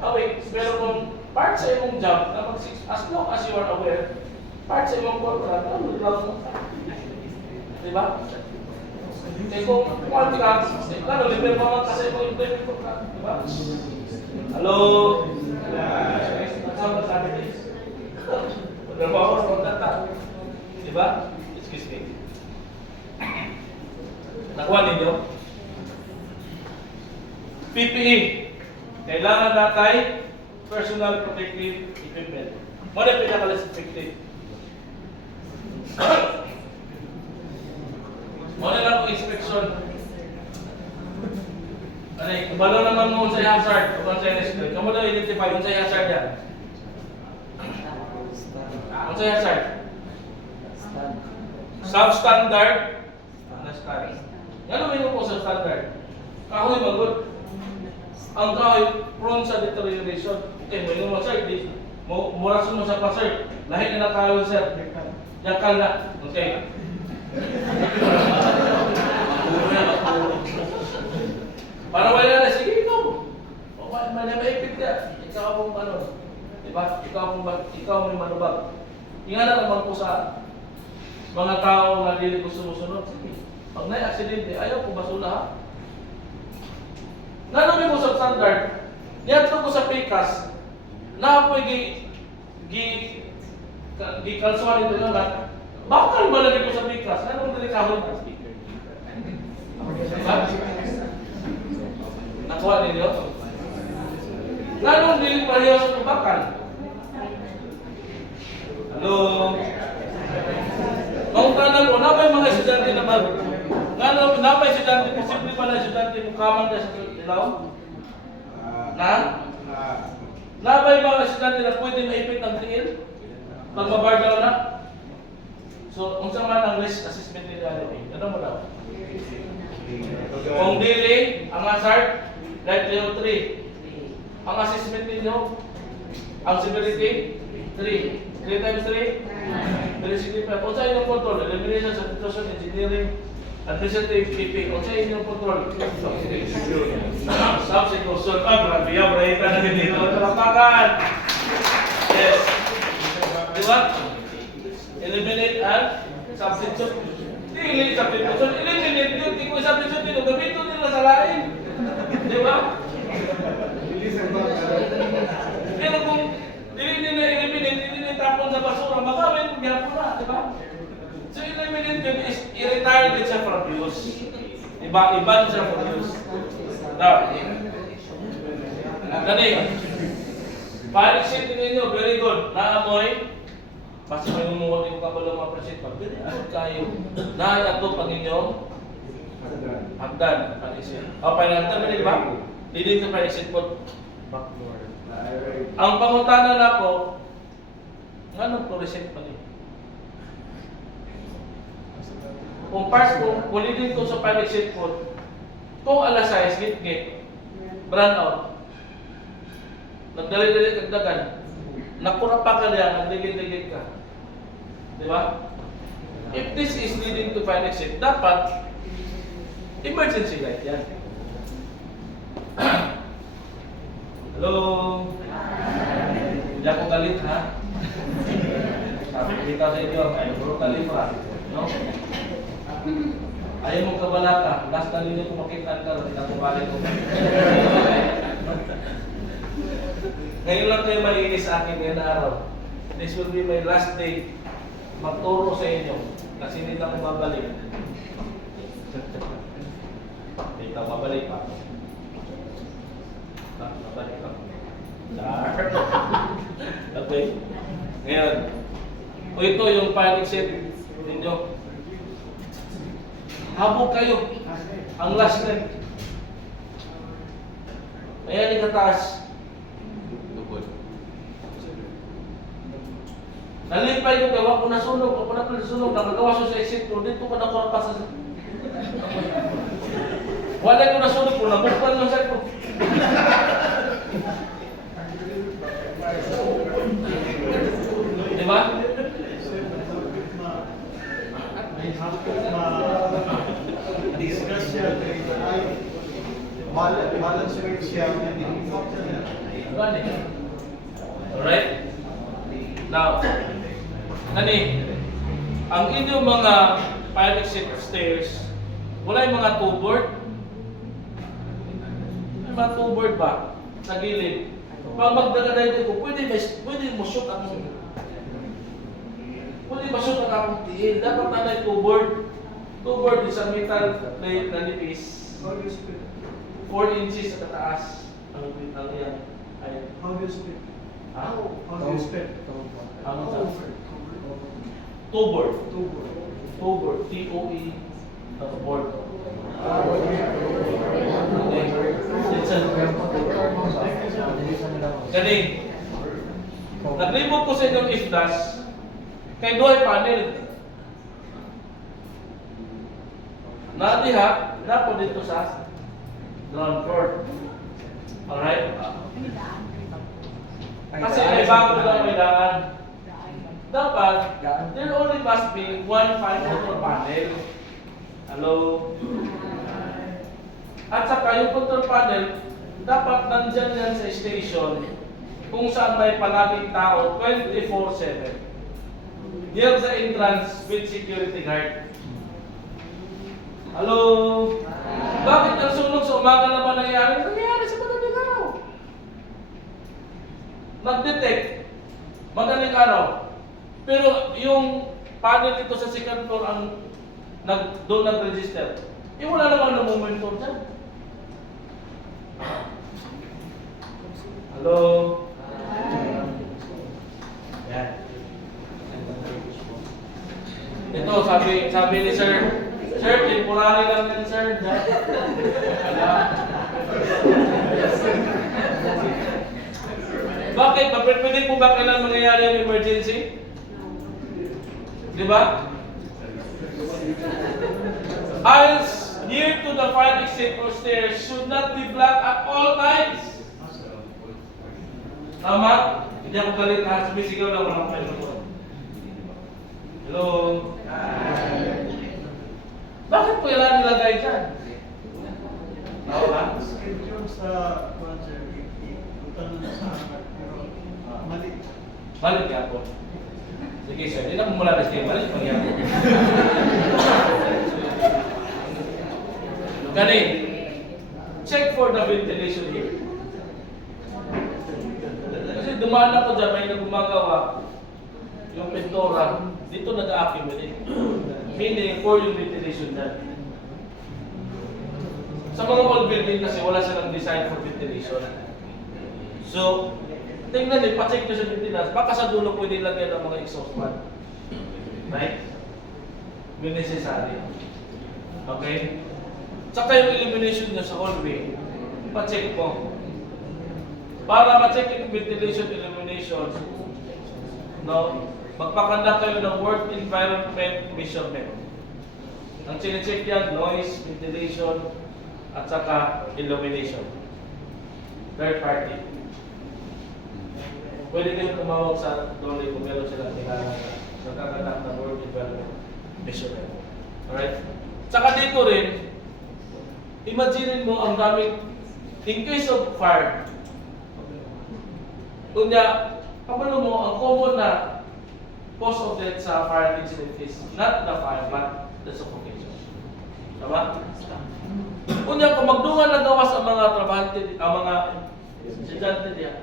a week. Pero kung part sa imong job, na as long as you are aware, part sa imong contract, ano lang mo? Diba? Kaya kung contract, ano, libre pa man kasi imong employment contract. Diba? Hello? Kasama sa akin is? Trabaho sa kontrata. Diba? Excuse me. Nakuha ninyo? PPE. Kailangan natin personal protective equipment. Mo na pinaka-less effective. Mo na lang ang inspection. Ano, kabalo naman mo sa hazard, kung sa rescue. Kamu daw identify kung sa hazard yan. Kung sa hazard. Substandard. Standard. Ano may mo po substandard? Kahoy magod. Ang kahoy prone sa deterioration. Okay, may mo sir, di mura mo sa pasir. Lahi na kahoy sir. Yakal na. Okay. Para wala na, sige ikaw. O maipit ka. Ikaw akong ano. Diba? Ikaw may manubag. Ingana naman po sa mga tao na dili ko sumusunod. Sige. Pag may aksidente, ayaw ko basula ha. Nga mo sa standard, niyatlo ko sa PCAS, na ako'y kalsuhan ito nga, bakal malagay ko sa PCAS? Nga nung delikahon na speaker. Diba? Nakuha ninyo? Nga nung delikahon sa bakal? Hello? Nung tanan ko, napay mga estudyante na ba? Nga nung napay estudyante, posible pa na estudyante mukamang na sa ilaw? Na? Napay mga estudyante na pwede maipit ang tingin? Pag mabardaw na? So, unsa man ang risk assessment ni reality? Ano mo daw? Kung dili, ang hazard, right level 3. Ang assessment ninyo, ang severity, 3. 3 times 3? Very significant. Kung sa inyong control, elimination, substitution, engineering, administrative, PP. Kung sa inyong control, substitution. Grabe yan, brahita na din dito. Talapakan! Yes. Di ba? Eliminate and substitute. Hindi substitution. Eliminate yun. Hindi ko substitute yun. Gabito nila sa lain. Di ba? Pero kung hindi nila eliminate, hindi nila tapon sa basura, magawin kung gapon na. Di ba? So eliminate yun is i-retire din siya from use. Iban siya from use. Now, gani, pa-exit ninyo, very good. Naamoy, basta may umuha din kabalo mga presit pa. Very good kayo. Naayato pag inyong hagdan. Pa-exit. O, pa-exit ba, di ba? Hindi dito pa-exit po. Backdoor. Ang pangutanan na po, anong po-reset pa niyo? Kung part ko, ulitin ko sa pa-exit po, kung alas 6, git-git, brand out. Nagdali-dali kagdagan. Nakura pa ka niya, nagdigit-digit ka. Di ba? If this is leading to fire exit, dapat emergency light yan. Hello? Hindi ako galit ha? Sabi kita sa inyo, ay puro kalifra. No? Ayaw mong kabalaka. Last na ninyo kung makita ka, hindi ako balik ko. Ngayon lang kayo maiinis sa akin ngayon na araw. This will be my last day magturo sa inyo kasi hindi na ako babalik. Hindi na babalik pa. Babalik pa. Okay. Ngayon, ito yung panic set ninyo. Habog kayo. Ang last net. Ayan yung kataas. Nalipay ko gawa ko nasunog, ako na nasunog, nakagawa siya sa exit ko, dito ko nakurapa sa... Wala ko nasunog ko, nabukpan lang siya ko. Di ba? Balance rate siya. Alright? Now, nani, ang inyong mga fire exit stairs, wala yung mga two-board? May mga two-board ba? Sa gilid. Pag magdagaday ko, pwede mo shoot ang akong tiil. Dapat na may two-board. Two-board is a metal plate na nipis. 4 inches sa kataas. Ang yan ay How do you split? Ha? How do you spell? Ano sa? Cover. Tuber. Tuber. Tuber. T-O-E. Tapos board. Gani. Naglibot ko sa inyong ifdas. Kay Doy panel. Nadiha, dapat dito sa ground floor. Alright? Kasi may bago lang may daan. Dapat, there only must be one 5-motor panel. Hello? At saka yung control panel, dapat nandyan yan sa station kung saan may palaging tao 24/7. Near the entrance with security guard. Hello? Bakit ang sunog sa umaga naman nangyari? Nangyari sa madaling araw. Nag-detect madaling araw. Pero yung panel dito sa second floor ang doon nag-register. Eh wala namang namumonitor dyan. Hello? Yan. Ito, sabi ni Sir, Sir, temporary lang yan, Sir. Bakit? Pwede po ba kailan mangyayari ang emergency? Di ba? Aisles near to the fire exit or stairs should not be blocked at all times. Tama? Hindi ako galit ha. Sumisigaw lang walang microphone. Hello? Bakit po ilan nilagay dyan? Tao ba? Schedule sa concert, punta na sa akin, pero mali. Balik ka po. Sige sir, hindi na po mula kasi balik mangyari. Gani, check for the ventilation here. Kasi dumaan ako dyan, may nagumagawa yung pintura, dito nag-accumulate. Meaning, for yung ventilation dyan. Sa mga old building kasi wala silang design for ventilation. So, tingnan din, pa-check nyo sa maintenance, baka sa dulo pwede lagyan ng mga exhaust fan. Right? May necessary. Okay? Tsaka yung illumination nyo sa hallway, pa-check mo. Para ma-check yung ventilation, illumination, no? Magpakandak kayo ng work environment measurement. Ang chine-check yan, noise, ventilation, at saka illumination. Third party. Pwede kayo tumawag sa Dolly kung meron silang tingala na nagkakandak ng work environment measurement. Alright? Tsaka dito rin, imagine mo ang daming, in case of fire, kunya, kapalo mo, ang common na cause of death sa fire incident is not the fire, but the suffocation. Tama? Kunya, kung magdungan na gawas ang mga trabahante, ang mga estudyante niya,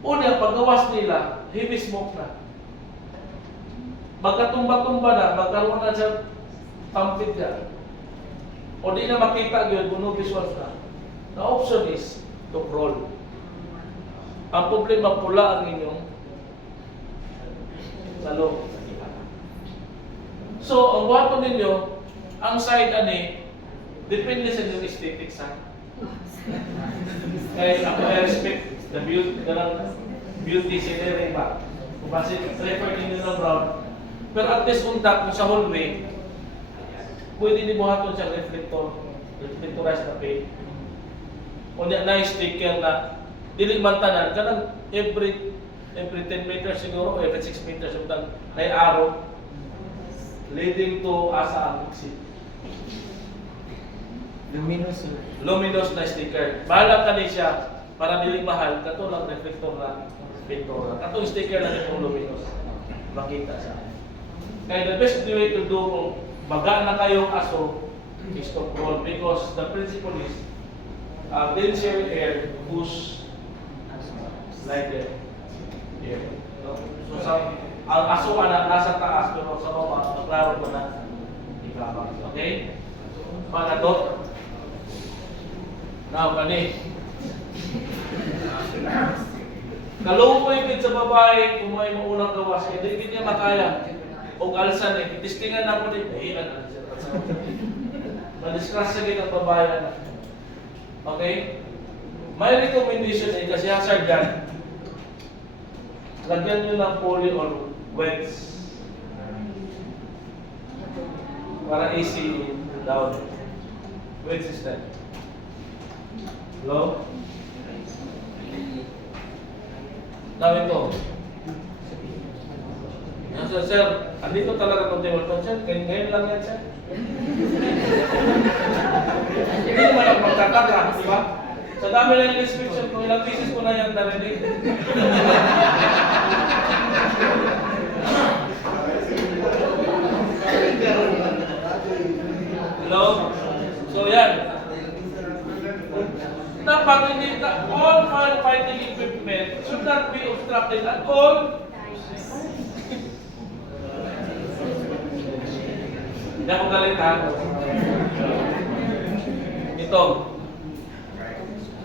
una, paggawas nila, heavy smoke na. Magkatumba-tumba na, magkaroon na siya tampid niya. O di na makita yun, kung no visuals na. The option is to crawl. Ang problema, pula ang inyong salo. So, ang wato ninyo, ang side ani, depende sa inyong aesthetics ha. Kaya ako I respect the beauty scenery ba? Kung kasi prefer ninyo ng brown. Pero at least unta kung sa hallway, pwede ni buhaton siyang reflectorized na paint. O na sticker na dili man tanan kanang every 10 meters siguro o every 6 meters yung may arrow leading to asa ang exit. Luminous na sticker. Bahala ka ni siya para dili mahal kato lang reflector na pintura. Katong sticker na itong luminous. Makita sa. Kaya the best way to do kung baga na kayong aso is to crawl because the principle is denser air push like that. Here. So sa ang aso na nasa taas pero sa baba maglaro ko na ibaba. Okay? Para Now kani. Kalupoy gid sa babae kung may maunang gawas kay di niya makaya. Og alsan eh, testingan na mo din. Madiskrasya gid ang babae anak. Okay? May recommendation eh kasi hazard yan. Lagyan nyo ng poly or wets para AC down. Wet system. Hello? Now ito. Sir, andito talaga kung table sir. Ngayon lang yan, sir. Hindi naman ako magtataka, di ba? Sa dami na yung description ko, ilang pieces ko na yan narinig. Hello? So yan. Dapat hindi all firefighting equipment should not be obstructed at all. Hindi ako galit ha. Ito.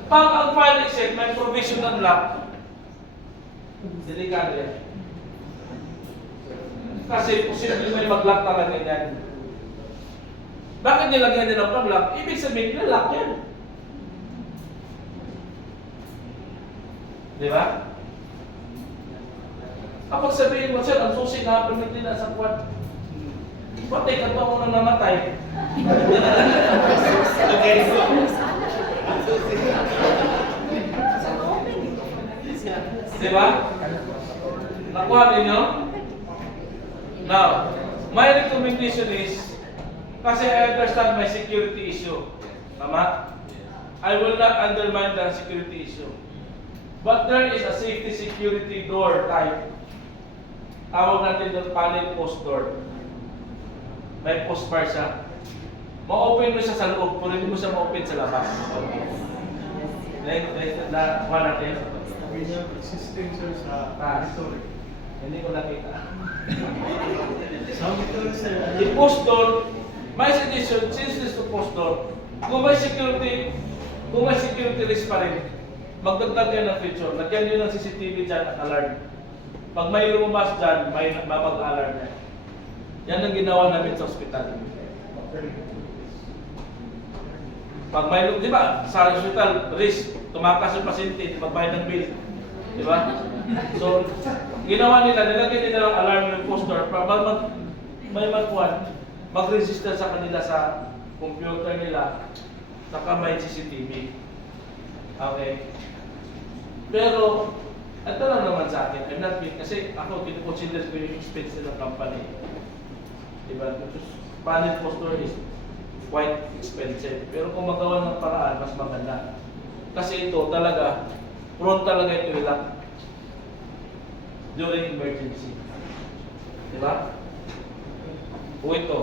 Pag ang fire exit may provisional lock, delikado yan. Kasi posible may mag-lock talaga yan. Bakit nilagyan din ang pag-lock? Ibig sabihin nila lock yan. Di ba? Kapag sabihin mo, sir, ang susi na permit nila sa kwan. Patay ka ba unang namatay? Okay. Di ba? Nakuha ninyo? Now, my recommendation is, kasi I understand my security issue. Tama? I will not undermine the security issue. But there is a safety security door type. Tawag natin doon panel post door. May post bar siya. Ma-open mo siya sa loob, pero hindi mo siya ma-open sa labas. Next na, kuha natin. We have existing sir sa Taas. historic. Hindi ko nakita. Sa historic sir. Yung post door, my suggestion, since this to post door, kung may security risk pa rin, magdagdag yan ng feature. Lagyan nyo ng CCTV dyan at alarm. Pag may lumabas dyan, may mapag-alarm yan. Yan ang ginawa namin sa ospital. Pag may, di ba, sa hospital, risk, tumakas yung pasyente, magbayad ng bill. Di ba? So, ginawa nila, nilagyan nila ng alarm yung poster para may magkuhan, mag-register sa kanila sa computer nila, saka may CCTV. Okay? Pero, ito lang naman sa akin, I'm not being, kasi ako, kinoconsider ko yung expense ng company. Diba? Panel poster is quite expensive. Pero kung magawa ng paraan, mas maganda. Kasi ito talaga, prone talaga ito ilang during emergency. Diba? O ito.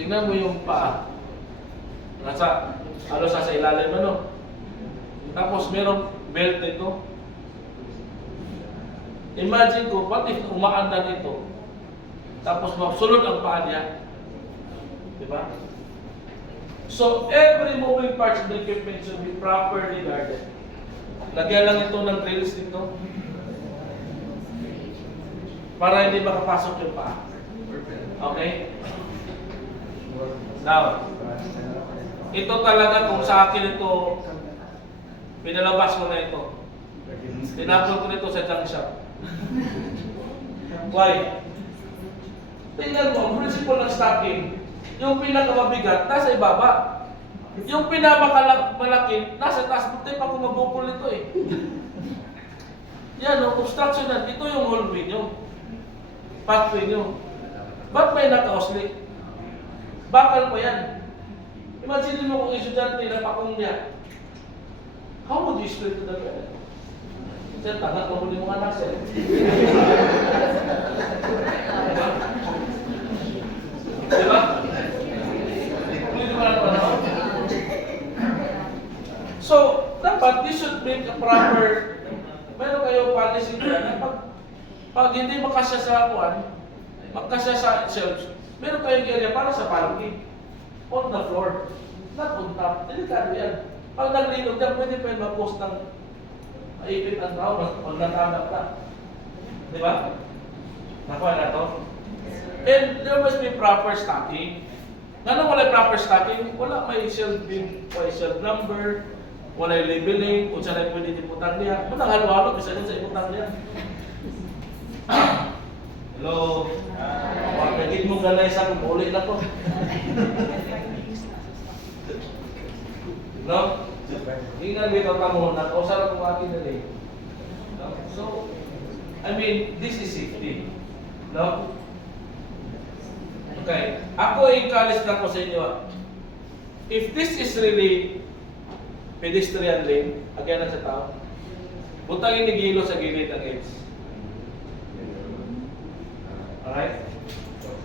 Tingnan mo yung paa. Nasa ilalim ano. Tapos merong belt ito. Imagine ko, what if umaandan ito? Tapos masulod ang paa niya. Diba? So, every moving parts of the equipment should be properly guarded. Lagyan lang ito ng drills dito. Para hindi makapasok yung paa. Okay? Now, ito talaga kung sa akin ito, pinalabas ko na ito. Tinapon ko nito sa junk shop. Why? Tingnan mo, ang principle ng stocking, yung pinakamabigat, nasa ibaba. Yung pinakamalaki, nasa taas. Buti pa kung mabukol ito eh. Yan o, obstruction yan. Ito yung hallway nyo. Pathway nyo. Ba't may naka-osli? Bakal pa yan. Imagine mo kung estudyante na pakong niya. How would you explain to the parent? Sir, tanga ka muli mga anak, sir. Diba? Pwede ba naman ako? So, dapat you should make a proper, meron kayo policy dyan na pag hindi makasya sa kuwan, makasya sa shelves, meron kayong area para sa parking. On the floor. Not on top. Delikado yan. Pag naglinog dyan, pwede pa yun mag-post ng Maipit ang tao pag natanggap ka. Di ba? Nakuha na to. And there must be proper stocking. Nga wala proper stocking, wala may shelf bin, may shelf number, wala labeling, kung saan ay pwede iputan niya. Wala halo-halo, isa din sa iputan niya. Hello? Huwag naging mo ganay sa ulit na ko. No? Ingan dito tamo na o sarap kung akin na rin. No? So, I mean, this is safety. No? Okay. Ako encourage na ko sa inyo. If this is really pedestrian lane, again na sa tao, butangin ni Gilo sa gilid ng edge. Alright?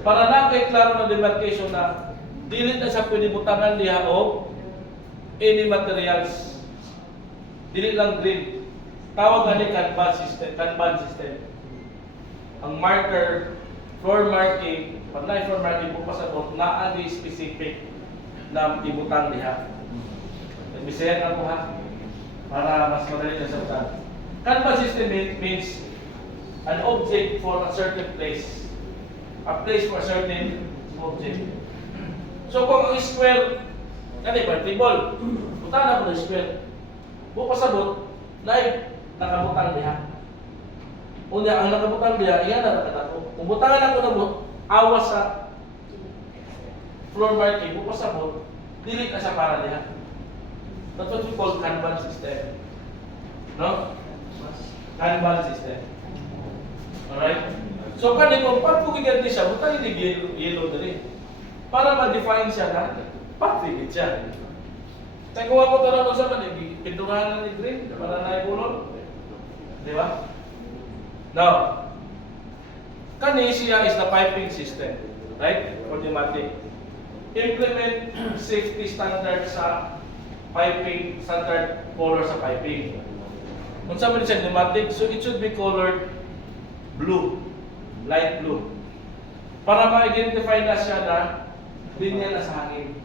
Para na kay klaro na demarcation na dili na sa pwede butangan diha o any materials. Dili lang grid. Tawag nga ni Kanban system. Ang marker, floor marking, pag na floor marking po pasabot, naagi specific na ibutang diha. Nagbisayan na po ha, para mas madali na sa butan. Kanban system means an object for a certain place. A place for a certain object. So kung ang square, kani vertical, butan na po ng square. Bukas sabot, live, nakabutang diha. Unya, ang nakabutang diha, iyan na nakatako. Kung butangan ako ng awas sa floor marking, bukas sabot, delete na siya para diha. That's what we call Kanban system. No? Kanban system. Alright? So kani kung pagpugigan siya, butang ni yellow dali. Para ma-define siya na pagtigit siya. Kaya kung ako tara mo sa manigi, pinturan na ni green, para na ikulon. Di ba? Now, kani siya is the piping system. Right? Automatic. Implement safety standard sa piping, standard color sa piping. Kung sa man siya pneumatic, so it should be colored blue. Light blue. Para ma-identify na siya na linya na sa hangin.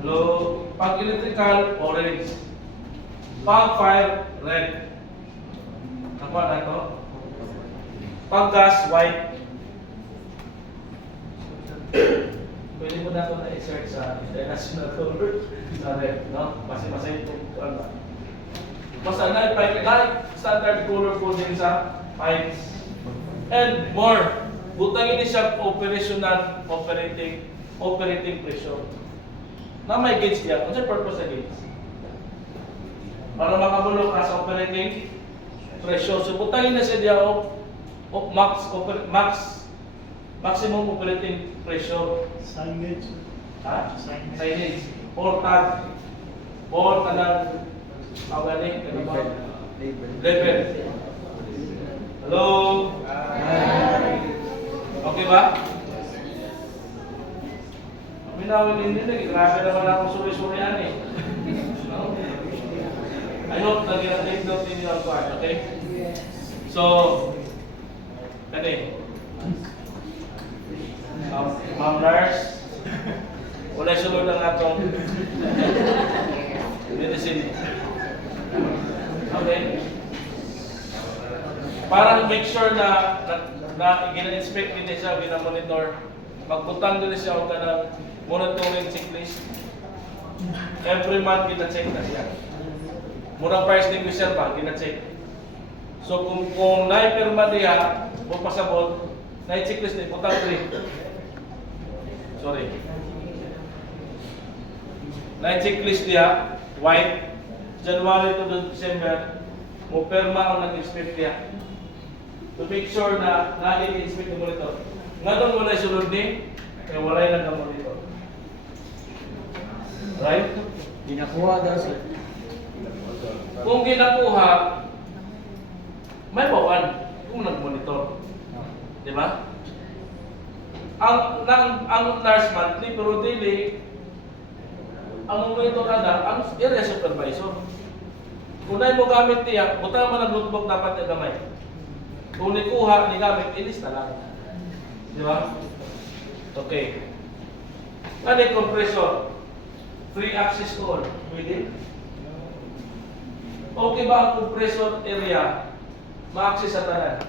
Hello? Pag electrical, orange. Pag fire, red. Nakuha na ito? Pag gas, white. Pwede mo na ito na-search sa international color. Sa red, no? Masay ito. Basta na standard color po din sa pipes. And more, butangin siya operational, operating pressure. Na may gauge niya. Ano siya purpose sa gauge? Para makabulok ka sa operating pressure. So butangin na siya diya o maximum operating pressure. Signage. Ha? Signage. Signage. Or tag. Or kanang awaling, kanang level. Hello? Okay ba? Minawin din nila, grabe naman akong suri-surian eh. No? I hope nag-take note din yung part, okay? So, kani, Ma'am Lars, wala sulod lang atong medicine. Okay? Para make sure na gina-inspect din siya, gina-monitor, magbutang din siya o ka monitoring checklist. Every month, gina-check na siya. Murang fire extinguisher ba, gina-check. So kung naipirma niya, o pasabot, na-checklist niya, butang 3. Sorry. Na-checklist niya, white, January to December, mo perma ang nag-inspect niya. To make sure na nag-inspect ng monitor. Nga doon wala sulod ni, kaya wala yung nag-monitor. Right? Ginakuha daw sir. Kung ginakuha, may bawan kung nag-monitor. Di ba? Ang nurse monthly, pero daily, ang monitor na ang area supervisor. Kung na mo gamit niya, butang man ang notebook dapat na gamay. Kung nikuha, ni gamit, ilista lang. Di ba? Okay. Ano yung compressor? 3-axis core. Pwede? Okay ba ang compressor area ma-access sa tanan?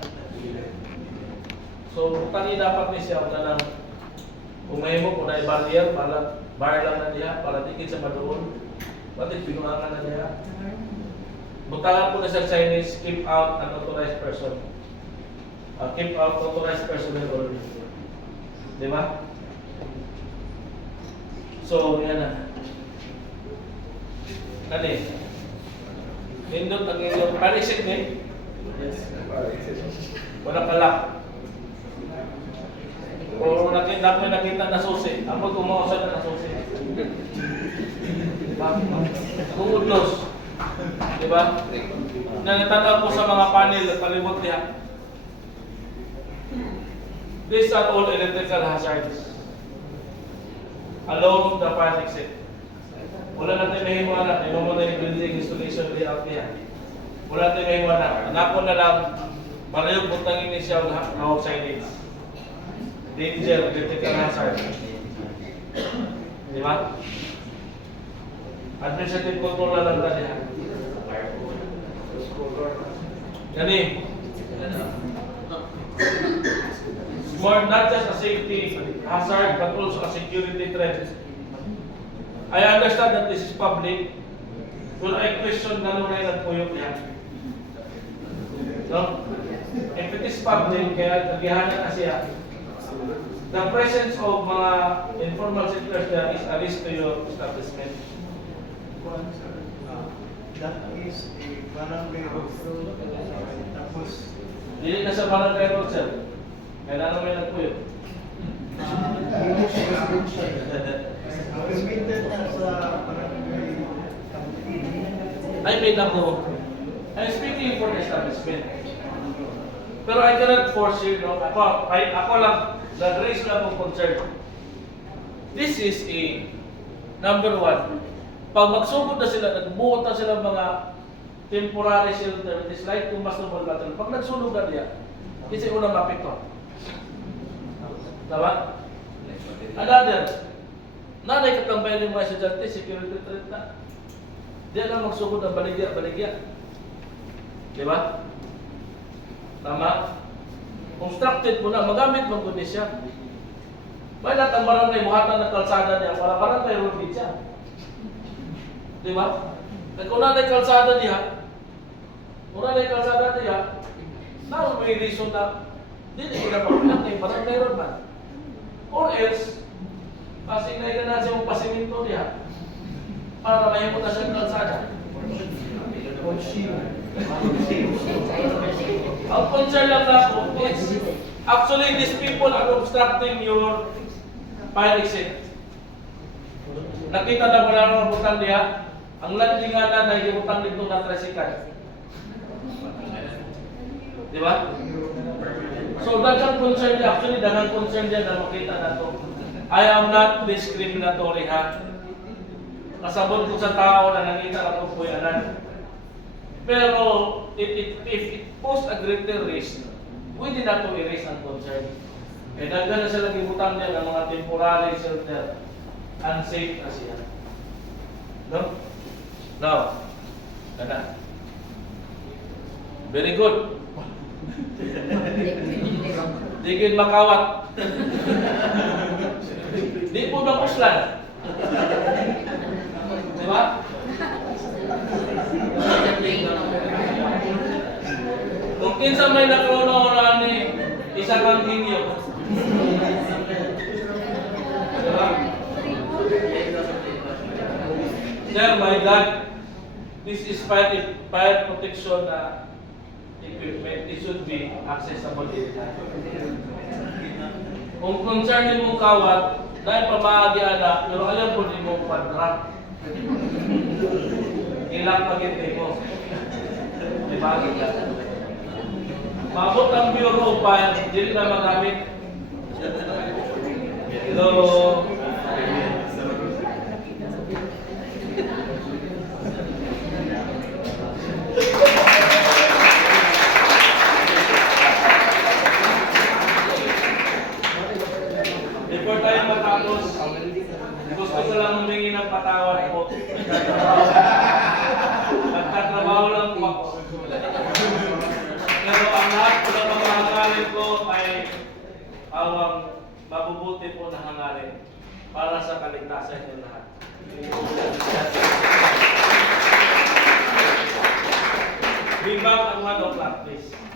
So, tani dapat ni siya na lang kung may mo, kung na barrier, para bar lang na niya, para dikit sa madoon. Pati pinuangan na niya. Butangan po na sa Chinese, keep out unauthorized person. Keep out authorized personnel only. Di ba? So, yan na. Nani? Nindot ang inyong panisip ni? Wala kalak. O nakita na susi. Ako kumausan na susi. Diba? Kungudlos. Diba? Nanatanaw ko sa mga panel, palibot niya. These are all electrical hazards. Along the fire exit. Wala natin mahimuanan. Ino mo na yung building installation layout niya. Wala natin mahimuanan. Anako na lang, parehong butangin niya siya ang signage. Danger, electrical hazard. Di ba? Administrative control na lang niya. Gani. More not just a safety hazard, but also a security threat. I understand that this is public, pero I question na nung nagpuyok yan. No? If it is public, kaya nagihanan na siya. The presence of mga informal settlers there is a risk to your establishment. That is a barangay road. Tapos, Dili na sa barangay road, sir. Kaya na naman nagpuyok. permitted na sa barangay. I made up no. I'm speaking for the establishment. Pero I cannot force you, no? Ako lang, nag-raise lang ng concern. This is a, number one, pag magsugod na sila, nagbuot na sila mga temporary shelter, it is like kung mas normal battle. Pag nagsunog na niya, kasi unang mapito. Tama? Another, nanay katambay ng mga estudyante, security threat na. Diyan lang magsugod ng baligya. Di ba? Tama? Constructed mo na, magamit mo kundi siya. May lahat ang barangay, buhatan ng kalsada niya, para barangay road din siya. Di ba? Kung nanay kalsada niya, na may reason na, hindi na pagpilang kay barangay road man. Or else, kasi na siya mong pasiminto niya, para mahimot na siya ng kalsada. Ang concern lang ako is, actually these people are obstructing your fire exit. Nakita na wala nang butang niya, ang landing nga na dahil butang dito na tricycle. Di ba? So dagang concern niya, actually dagang concern niya na makita na to. I am not discriminatory ha. Kasabot ko sa tao na nakita na ito puyanan. Pero if it poses a greater risk, pwede na ito i-raise ang concern. Eh dagdag na sila gibutang niya ng mga temporary shelter. Unsafe na siya. No? Now, kana. Very good. Di gid makawat. Di po na kuslan. Di ba? Kung kinsa may nakaunaw ni isa kang hinyo. Di ba? Sir, my God, this is fire protection equipment. It should be accessible in time. Kung concern mo kawat, dahil pamaagi na, pero alam po din mo padrak. Ilang pagintay mo. Diba? Mabot ang Bureau of Fire, hindi na magamit. Hello? Before tayo matapos, gusto ko lang humingi ng patawad po. Nagtatrabaho lang para sa kaligtasan ng lahat. Bring back ang one of practice.